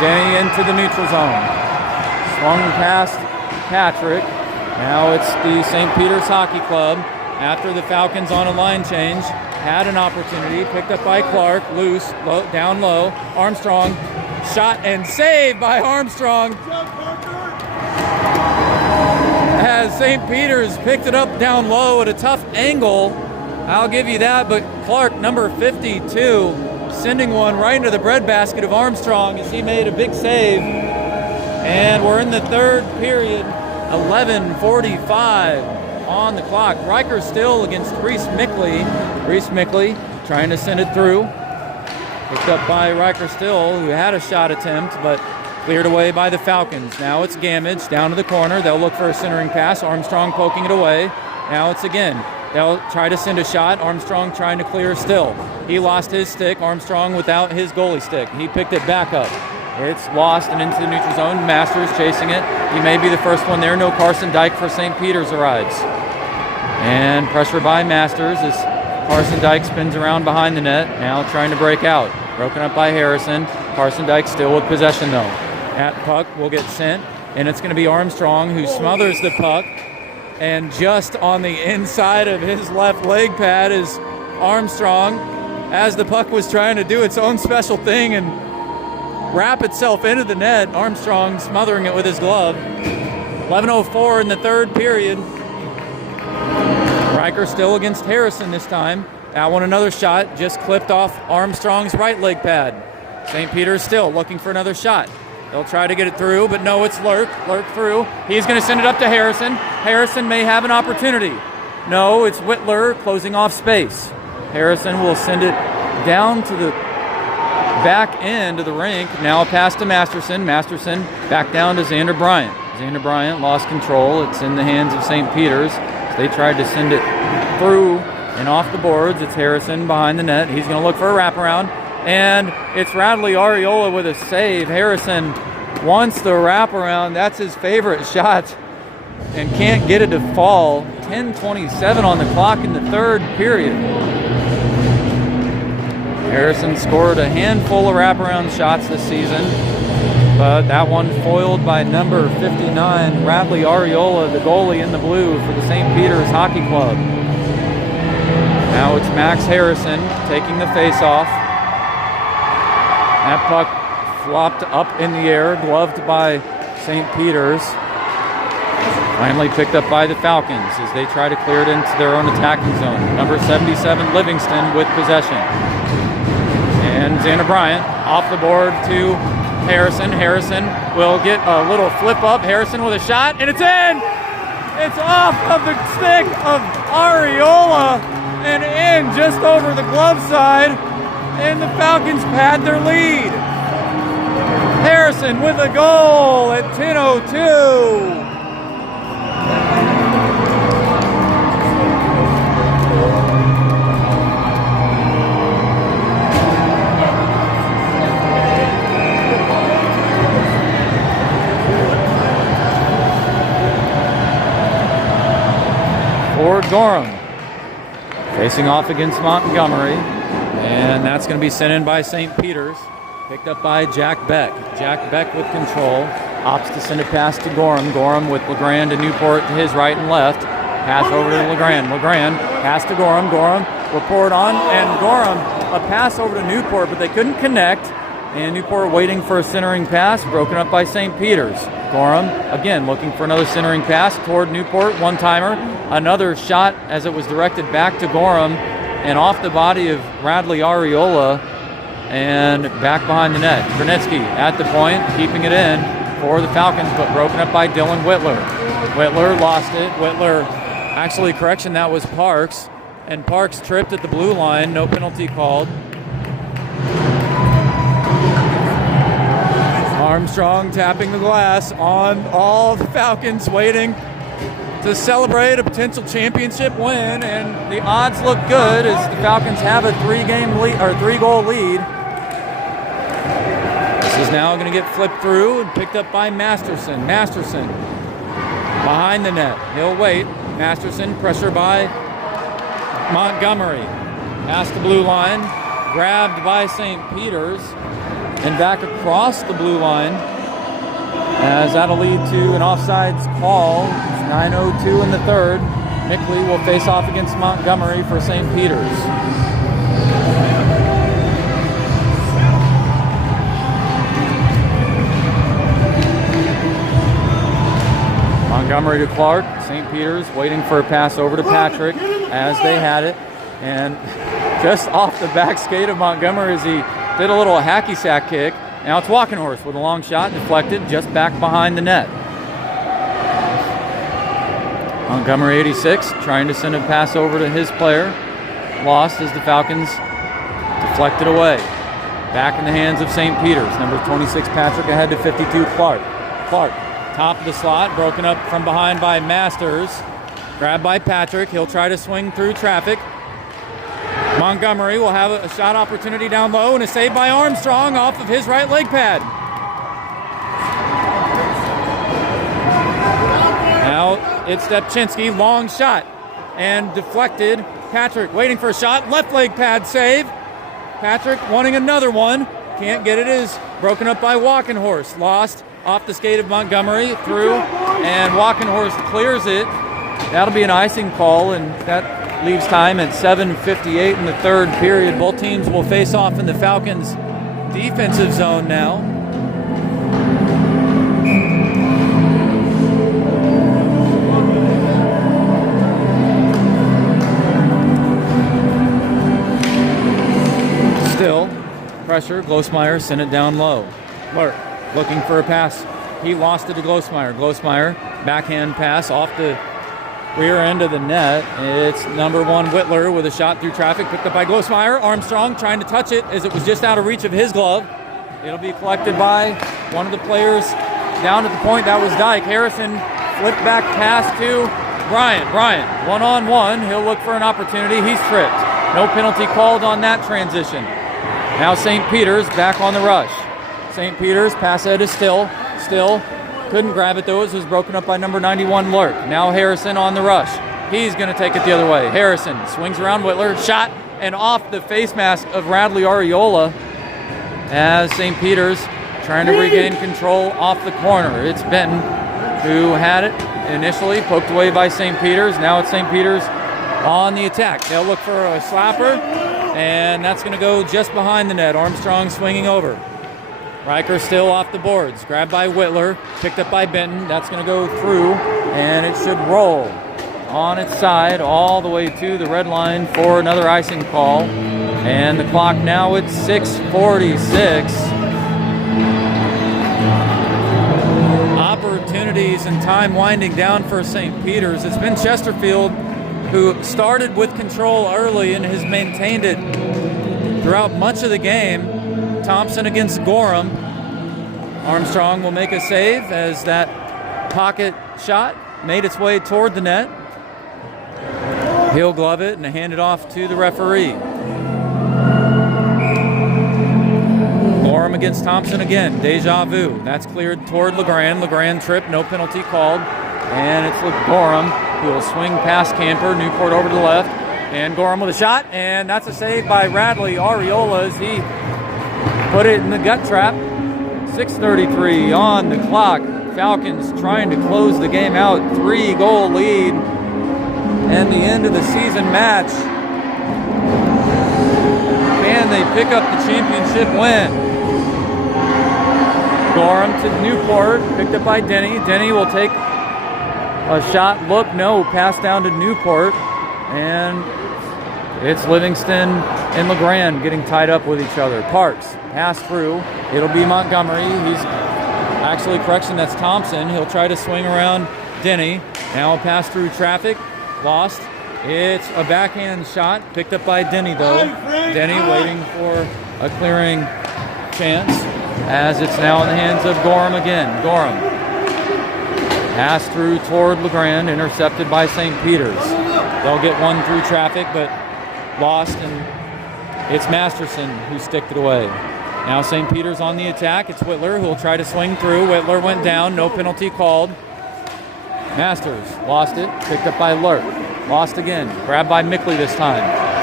Denny into the neutral zone. Swung past Patrick. Now it's the St. Peter's Hockey Club. After the Falcons on a line change, had an opportunity, picked up by Clark, loose, down low. Armstrong, shot and saved by Armstrong. As St. Peter's picked it up down low at a tough angle, I'll give you that, but Clark, number 52, sending one right into the breadbasket of Armstrong as he made a big save. And we're in the third period, 11:45 on the clock. Riker still against Reese Mickley. Reese Mickley trying to send it through. Picked up by Riker Still, who had a shot attempt, but cleared away by the Falcons. Now it's Gamage down to the corner. They'll look for a centering pass. Armstrong poking it away. Now it's again. They'll try to send a shot. Armstrong trying to clear Still. He lost his stick. Armstrong without his goalie stick. He picked it back up. It's lost and into the neutral zone. Masters chasing it. He may be the first one there. No Carson Dyke for St. Peter's arrives. And pressure by Masters as Carson Dyke spins around behind the net. Now trying to break out. Broken up by Harrison. Carson Dyke still with possession though. At puck will get sent. And it's going to be Armstrong who smothers the puck. And just on the inside of his left leg pad is Armstrong, as the puck was trying to do its own special thing and wrap itself into the net. Armstrong smothering it with his glove. 11:04 in the third period. Riker still against Harrison this time. That one another shot, just clipped off Armstrong's right leg pad. St. Peter's still looking for another shot. They'll try to get it through, but no, it's Lurk through. He's going to send it up to Harrison. Harrison may have an opportunity. No, it's Whitler closing off space. Harrison will send it down to the back into the rink. Now a pass to Masterson. Masterson back down to Xander Bryant. Xander Bryant lost control. It's in the hands of St. Peter's. They tried to send it through and off the boards. It's Harrison behind the net. He's going to look for a wraparound. And it's Radley Ariola with a save. Harrison wants the wraparound. That's his favorite shot and can't get it to fall. 10:27 on the clock in the third period. Harrison scored a handful of wraparound shots this season, but that one foiled by number 59, Radley Ariola, the goalie in the blue for the St. Peter's Hockey Club. Now it's Max Harrison taking the face-off. That puck flopped up in the air, gloved by St. Peter's. Finally picked up by the Falcons as they try to clear it into their own attacking zone. Number 77, Livingston, with possession. And Xander Bryant off the board to Harrison. Harrison will get a little flip up. Harrison with a shot, and it's in! It's off of the stick of Ariola and in just over the glove side, and the Falcons pad their lead. Harrison with a goal at 10:02. For Gorham, facing off against Montgomery, and that's going to be sent in by St. Peter's, picked up by Jack Beck. Jack Beck with control, opts to send a pass to Gorham. Gorham with LeGrand and Newport to his right and left. Pass over to LeGrand. LeGrand, pass to Gorham. Gorham will pour it on, and Gorham, a pass over to Newport, but they couldn't connect, and Newport waiting for a centering pass, broken up by St. Peter's. Gorham, again, looking for another centering pass toward Newport, one-timer. Another shot as it was directed back to Gorham and off the body of Radley Ariola and back behind the net. Granitsky at the point, keeping it in for the Falcons, but broken up by Dylan Whitler. Whitler lost it. Whitler, actually, correction, that was Parks. And Parks tripped at the blue line, no penalty called. Armstrong tapping the glass on all the Falcons, waiting to celebrate a potential championship win, and the odds look good as the Falcons have a three-goal lead. This is now going to get flipped through and picked up by Masterson. Masterson behind the net. He'll wait. Masterson, pressure by Montgomery. Past the blue line, grabbed by St. Peter's, and back across the blue line, as that'll lead to an offsides call. It's 9:02 in the third. Mickley will face off against Montgomery for St. Peter's. Montgomery to Clark. St. Peter's waiting for a pass over to Patrick as they had it, and just off the back skate of Montgomery as he did a little hacky sack kick. Now it's Walkenhorst with a long shot, deflected just back behind the net. Montgomery, 86, trying to send a pass over to his player. Lost as the Falcons deflected away. Back in the hands of St. Peter's. Number 26, Patrick, ahead to 52, Clark. Clark, top of the slot, broken up from behind by Masters. Grabbed by Patrick. He'll try to swing through traffic. Montgomery will have a shot opportunity down low, and a save by Armstrong off of his right leg pad. Now it's Stepchinski, long shot, and deflected. Patrick waiting for a shot, left leg pad save. Patrick wanting another one, can't get it, is broken up by Walkenhorst. Lost off the skate of Montgomery, through, and Walkenhorst clears it. That'll be an icing call, and that leaves time at 7:58 in the third period. Both teams will face off in the Falcons' defensive zone now. Still, pressure. Glosmeyer sent it down low. Lurk looking for a pass. He lost it to Glosmeyer. Glosmeyer, backhand pass off the rear end of the net. It's number 1 Whitler with a shot through traffic, picked up by Grossmeyer. Armstrong trying to touch it as it was just out of reach of his glove. It'll be collected by one of the players down at the point. That was Dyke. Harrison flipped back pass to Bryant. Bryant, one-on-one. He'll look for an opportunity. He's tripped. No penalty called on that transition. Now St. Peter's back on the rush. St. Peter's pass ahead is Still. Still couldn't grab it though. It was broken up by number 91 Lurk. Now Harrison on the rush. He's going to take it the other way. Harrison swings around Whitler. Shot and off the face mask of Radley Ariola as St. Peter's trying to regain control off the corner. It's Benton who had it initially, poked away by St. Peter's. Now it's St. Peter's on the attack. They'll look for a slapper, and that's going to go just behind the net. Armstrong swinging over. Riker still off the boards. Grabbed by Whitler, picked up by Benton. That's going to go through, and it should roll on its side all the way to the red line for another icing call. And the clock now at 6:46. Opportunities and time winding down for St. Peter's. It's been Chesterfield who started with control early and has maintained it throughout much of the game. Thompson against Gorham. Armstrong will make a save as that pocket shot made its way toward the net. He'll glove it and hand it off to the referee. Gorham against Thompson again. Deja vu. That's cleared toward Legrand. Legrand tripped. No penalty called. And it's Gorham who will swing past Camper. Newport over to the left. And Gorham with a shot. And that's a save by Radley Ariola as he put it in the gut trap. 6:33 on the clock. Falcons trying to close the game out. 3-goal lead. And the end of the season match. Can they pick up the championship win? Gorham to Newport, picked up by Denny. Denny will take a shot, look, no, pass down to Newport. And it's Livingston and Legrand getting tied up with each other. Parks, pass through. It'll be Montgomery. He's actually, correction, that's Thompson. He'll try to swing around Denny. Now a pass through traffic. Lost. It's a backhand shot, picked up by Denny though. Denny waiting for a clearing chance as it's now in the hands of Gorham again. Gorham. Pass through toward Legrand, intercepted by St. Peter's. They'll get one through traffic, but lost, and it's Masterson who sticked it away. Now St. Peter's on the attack. It's Whitler who will try to swing through. Whitler went down, no penalty called. Masters lost it, picked up by Lurk. Lost again, grabbed by Mickley this time.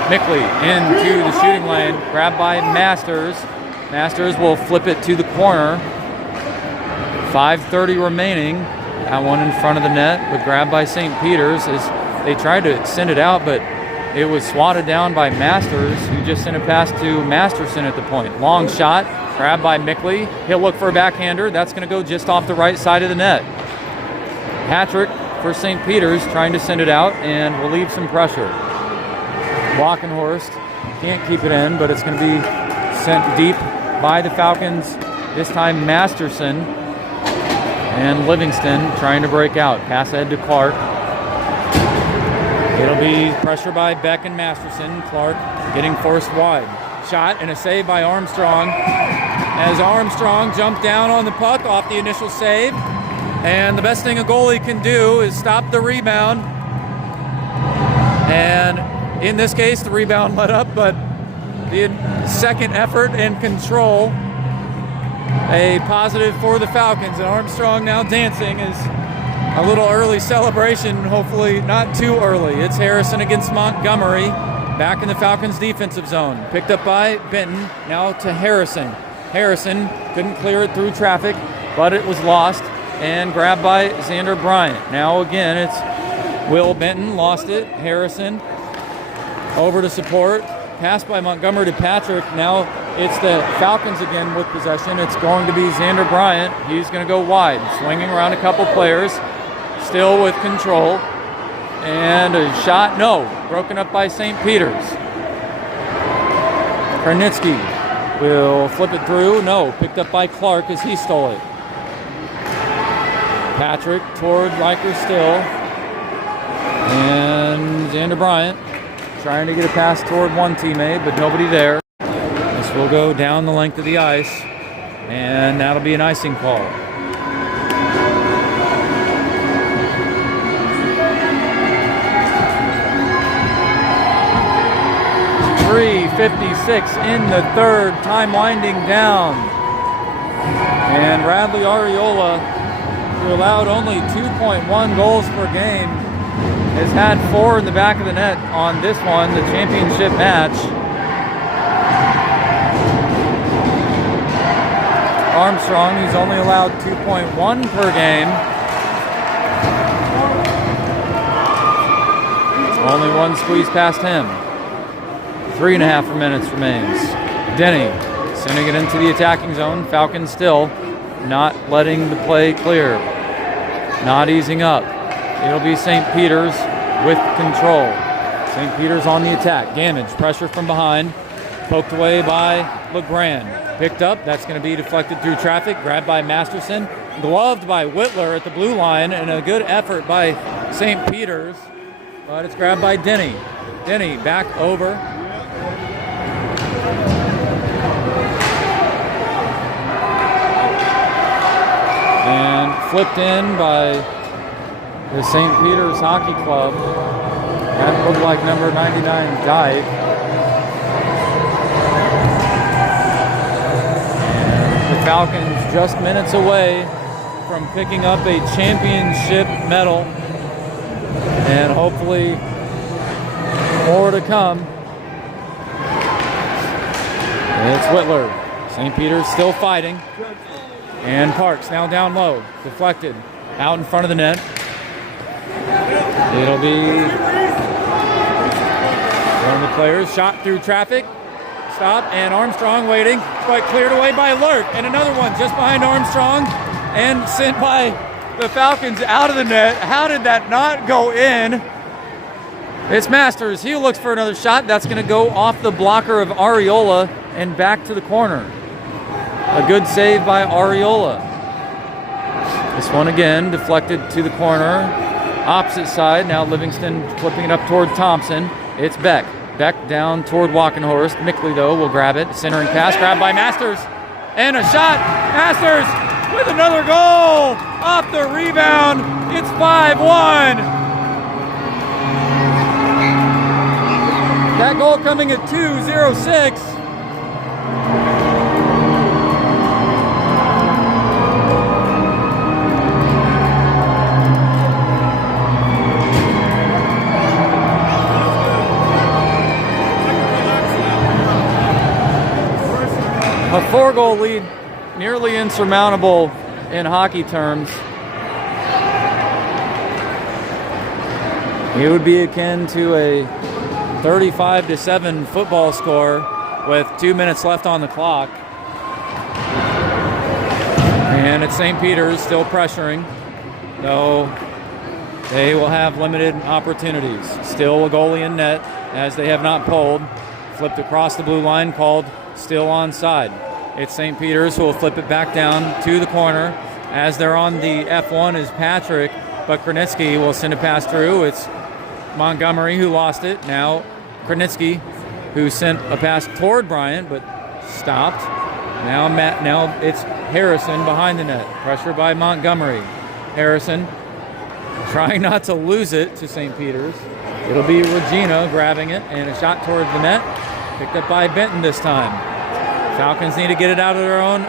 Mickley into the shooting lane, grabbed by Masters. Masters will flip it to the corner. 5:30 remaining. That one in front of the net, but grabbed by St. Peter's as they tried to send it out, but it was swatted down by Masters, who just sent it past to Masterson at the point. Long shot, grabbed by Mickley. He'll look for a backhander. That's going to go just off the right side of the net. Patrick for St. Peter's trying to send it out and relieve some pressure. Walkenhorst can't keep it in, but it's going to be sent deep by the Falcons. This time Masterson and Livingston trying to break out. Pass ahead to Clark. It'll be pressure by Beck and Masterson. Clark getting forced wide. Shot and a save by Armstrong as Armstrong jumped down on the puck off the initial save. And the best thing a goalie can do is stop the rebound. And in this case, the rebound let up, but the second effort and control, a positive for the Falcons. And Armstrong now dancing is a little early celebration, hopefully not too early. It's Harrison against Montgomery, back in the Falcons' defensive zone. Picked up by Benton, now to Harrison. Harrison couldn't clear it through traffic, but it was lost. And grabbed by Xander Bryant. Now again, it's Will Benton, lost it. Harrison over to support. Pass by Montgomery to Patrick. Now it's the Falcons again with possession. It's going to be Xander Bryant. He's going to go wide, swinging around a couple players, still with control. And a shot, no, broken up by St. Peter's. Karnitsky will flip it through. No, picked up by Clark as he stole it. Patrick toward Riker still. And Xander Bryant trying to get a pass toward one teammate, but nobody there. This will go down the length of the ice, and that'll be an icing call. .356 in the third, time winding down. And Radley Arriola, who allowed only 2.1 goals per game, has had 4 in the back of the net on this one, the championship match. Armstrong, he's only allowed 2.1 per game. Only one squeeze past him. 3.5 minutes remains. Denny sending it into the attacking zone. Falcons still not letting the play clear. Not easing up. It'll be St. Peter's with control. St. Peter's on the attack. Damage, pressure from behind. Poked away by LeGrand. Picked up, that's going to be deflected through traffic. Grabbed by Masterson. Gloved by Whitler at the blue line, and a good effort by St. Peter's. But it's grabbed by Denny. Denny back over. And flipped in by the St. Peter's Hockey Club. That looked like number 99 Dyke. And the Falcons just minutes away from picking up a championship medal. And hopefully more to come. It's Whitler. St. Peter's still fighting. And Parks now down low. Deflected out in front of the net. It'll be one of the players shot through traffic. Stop, and Armstrong waiting, but cleared away by Lurk. And another one just behind Armstrong and sent by the Falcons out of the net. How did that not go in? It's Masters. He looks for another shot. That's going to go off the blocker of Arriola and back to the corner. A good save by Arriola. This one again deflected to the corner. Opposite side. Now Livingston flipping it up toward Thompson. It's Beck. Beck down toward Walkenhorst. Mickley, though, will grab it. Centering pass. Grabbed by Masters. And a shot. Masters with another goal. Off the rebound. It's 5-1. That goal coming at 2:06. A 4-goal lead, nearly insurmountable in hockey terms. It would be akin to a 35-7 football score with 2 minutes left on the clock. And it's St. Peter's still pressuring, though they will have limited opportunities. Still a goalie in net as they have not pulled. Flipped across the blue line, called still onside. It's St. Peter's who will flip it back down to the corner. As they're on the F1 is Patrick, but Kranitsky will send a pass through. It's Montgomery who lost it. Now Kranitsky who sent a pass toward Bryant but stopped. Now it's Harrison behind the net. Pressure by Montgomery. Harrison trying not to lose it to St. Peter's. It'll be Regina grabbing it, and a shot towards the net. Picked up by Benton this time. Falcons need to get it out of their own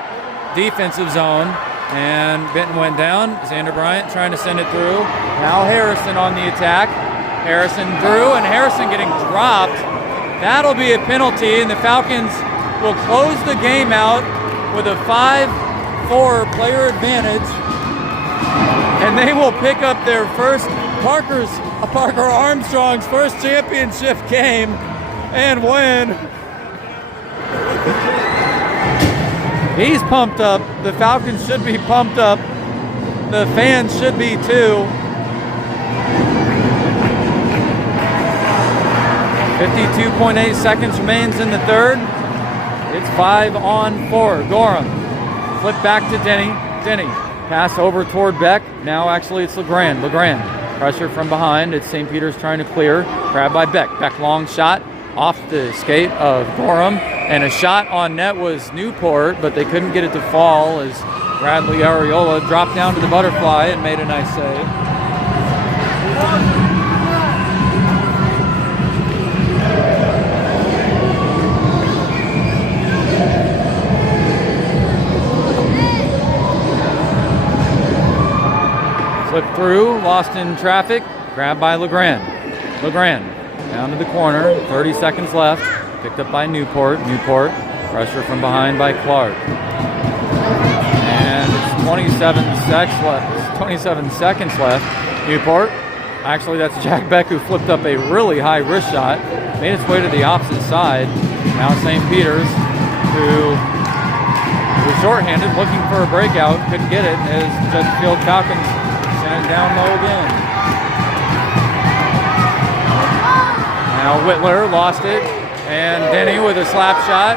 defensive zone. And Benton went down. Xander Bryant trying to send it through. Now Harrison on the attack. Harrison through, and Harrison getting dropped. That'll be a penalty, and the Falcons will close the game out with a 5-4 player advantage. And they will pick up their first Parker Armstrong's first championship game and win. He's pumped up. The Falcons should be pumped up. The fans should be too. 52.8 seconds remains in the third. It's 5-on-4. Gorham. Flip back to Denny. Denny. Pass over toward Beck. Now actually it's LeGrand. LeGrand Pressure from behind. It's St. Peter's trying to clear. Grabbed by Beck. Beck long shot off the skate of Gorham. And a shot on net was Newport, but they couldn't get it to fall as Bradley Ariola dropped down to the butterfly and made a nice save. Slipped through, lost in traffic, grabbed by Legrand. Legrand down to the corner, 30 seconds left, picked up by Newport. Newport, pressure from behind by Clark. And it's 27 seconds left. Newport, actually that's Jack Beck who flipped up a really high wrist shot, made its way to the opposite side. Now St. Peter's, who was shorthanded, looking for a breakout, couldn't get it as Chesterfield Falcons sent it down low again. Now Whitler lost it, and Denny with a slap shot.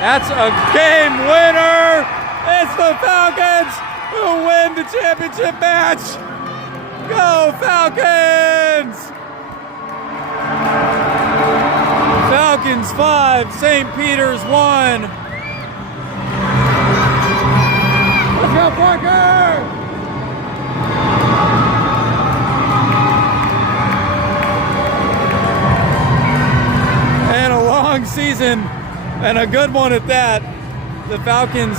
That's a game winner! It's the Falcons who win the championship match! Go Falcons! Falcons 5, St. Peter's 1. Let's go Parker! And a long season, and a good one at that. The Falcons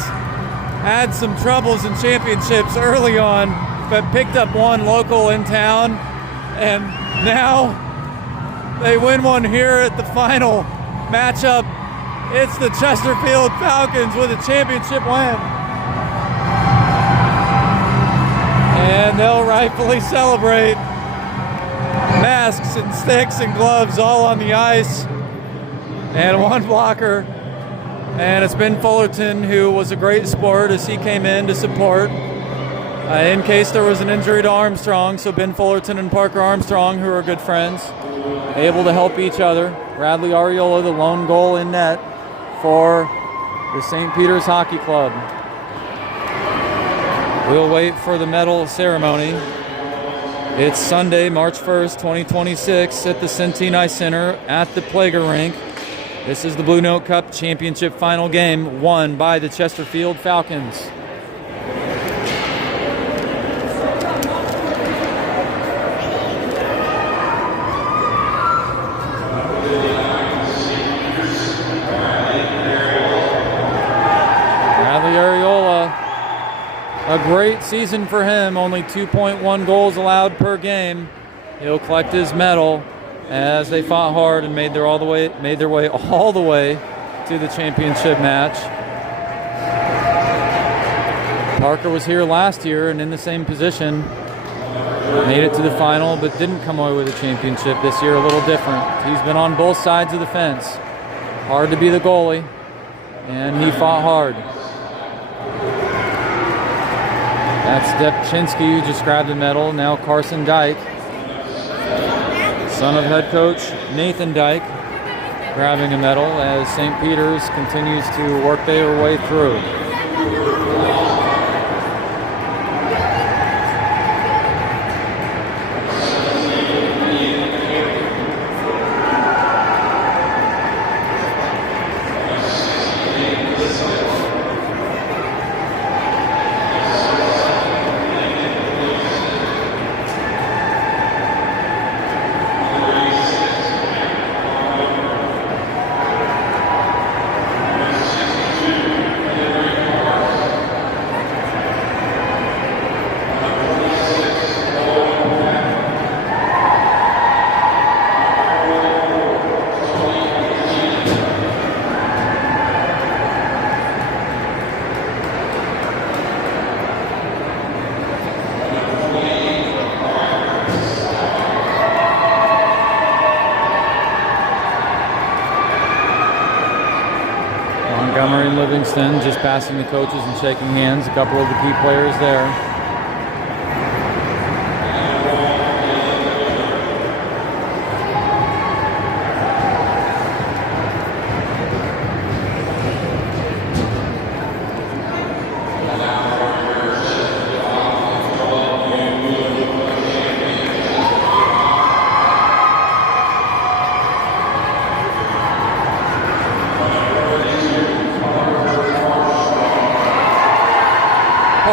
had some troubles in championships early on, but picked up one local in town, and now they win one here at the final matchup. It's the Chesterfield Falcons with a championship win. And they'll rightfully celebrate. Masks and sticks and gloves all on the ice. And one blocker. And it's Ben Fullerton, who was a great sport as he came in to support in case there was an injury to Armstrong. So Ben Fullerton and Parker Armstrong, who are good friends, able to help each other. Bradley Ariola, the lone goal in net for the St. Peter's Hockey Club. We'll wait for the medal ceremony. It's Sunday, March 1st, 2026 at the Centenni Center at the Plager Rink. This is the Blue Note Cup Championship final game, won by the Chesterfield Falcons. Bradley Ariola, a great season for him, only 2.1 goals allowed per game. He'll collect his medal as they fought hard and made their way all the way to the championship match. Parker was here last year and in the same position. Made it to the final, but didn't come away with a championship this year. A little different. He's been on both sides of the fence. Hard to be the goalie, and he fought hard. That's Depchinsky, who just grabbed the medal. Now Carson Dyke, son of head coach Nathan Dyke, grabbing a medal as St. Peter's continues to work their way through. Montgomery and Livingston just passing the coaches and shaking hands. A couple of the key players there.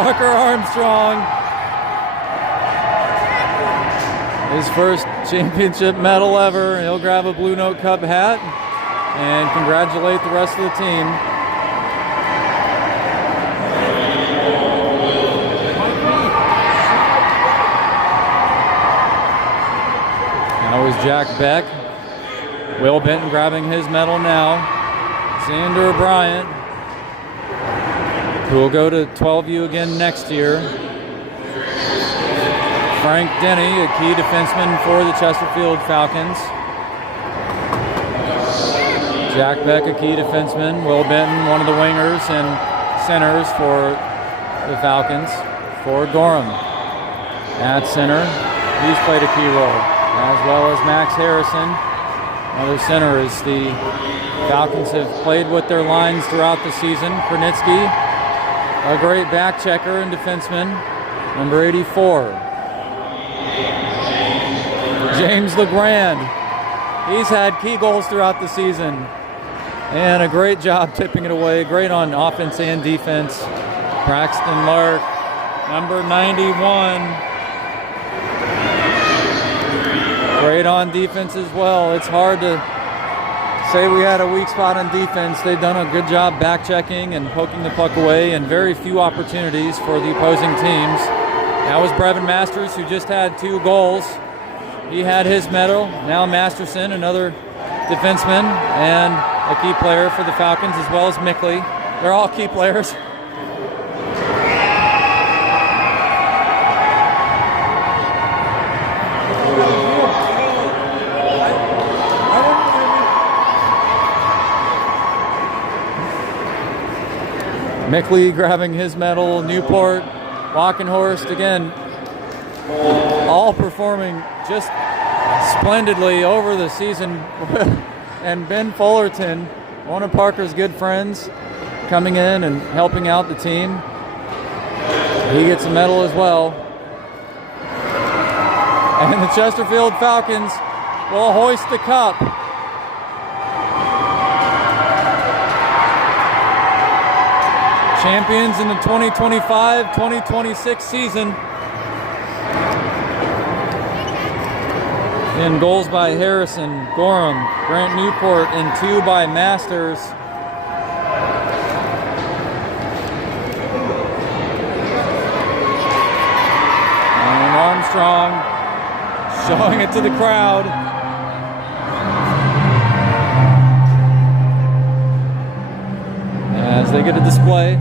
Parker Armstrong. His first championship medal ever. He'll grab a Blue Note Cup hat and congratulate the rest of the team. That was Jack Beck. Will Benton grabbing his medal now. Xander Bryant, who will go to 12U again next year. Frank Denny, a key defenseman for the Chesterfield Falcons. Jack Beck, a key defenseman. Will Benton, one of the wingers and centers for the Falcons. For Gorham at center. He's played a key role, as well as Max Harrison, another center, as the Falcons have played with their lines throughout the season. Kronitsky, a great back checker and defenseman, number 84. James LeGrand, he's had key goals throughout the season and a great job tipping it away. Great on offense and defense. Braxton Lark, number 91. Great on defense as well. It's hard to say we had a weak spot on defense. They've done a good job back checking and poking the puck away, and very few opportunities for the opposing teams. That was Brevin Masters, who just had 2 goals. He had his medal. Now Masterson, another defenseman and a key player for the Falcons, as well as Mickley. They're all key players. Mickley grabbing his medal. Newport, Walkenhorst, again, all performing just splendidly over the season. And Ben Fullerton, one of Parker's good friends, coming in and helping out the team. He gets a medal as well. And the Chesterfield Falcons will hoist the cup. Champions in the 2025-2026 season. In goals by Harrison, Gorham, Grant Newport, and 2 by Masters. And Armstrong showing it to the crowd. As they get a display.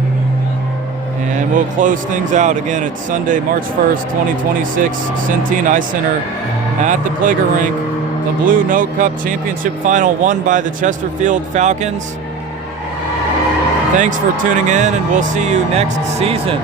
And we'll close things out again. It's Sunday, March 1st, 2026, Centene Ice Center at the Plager Rink. The Blue Note Cup Championship Final won by the Chesterfield Falcons. Thanks for tuning in, and we'll see you next season.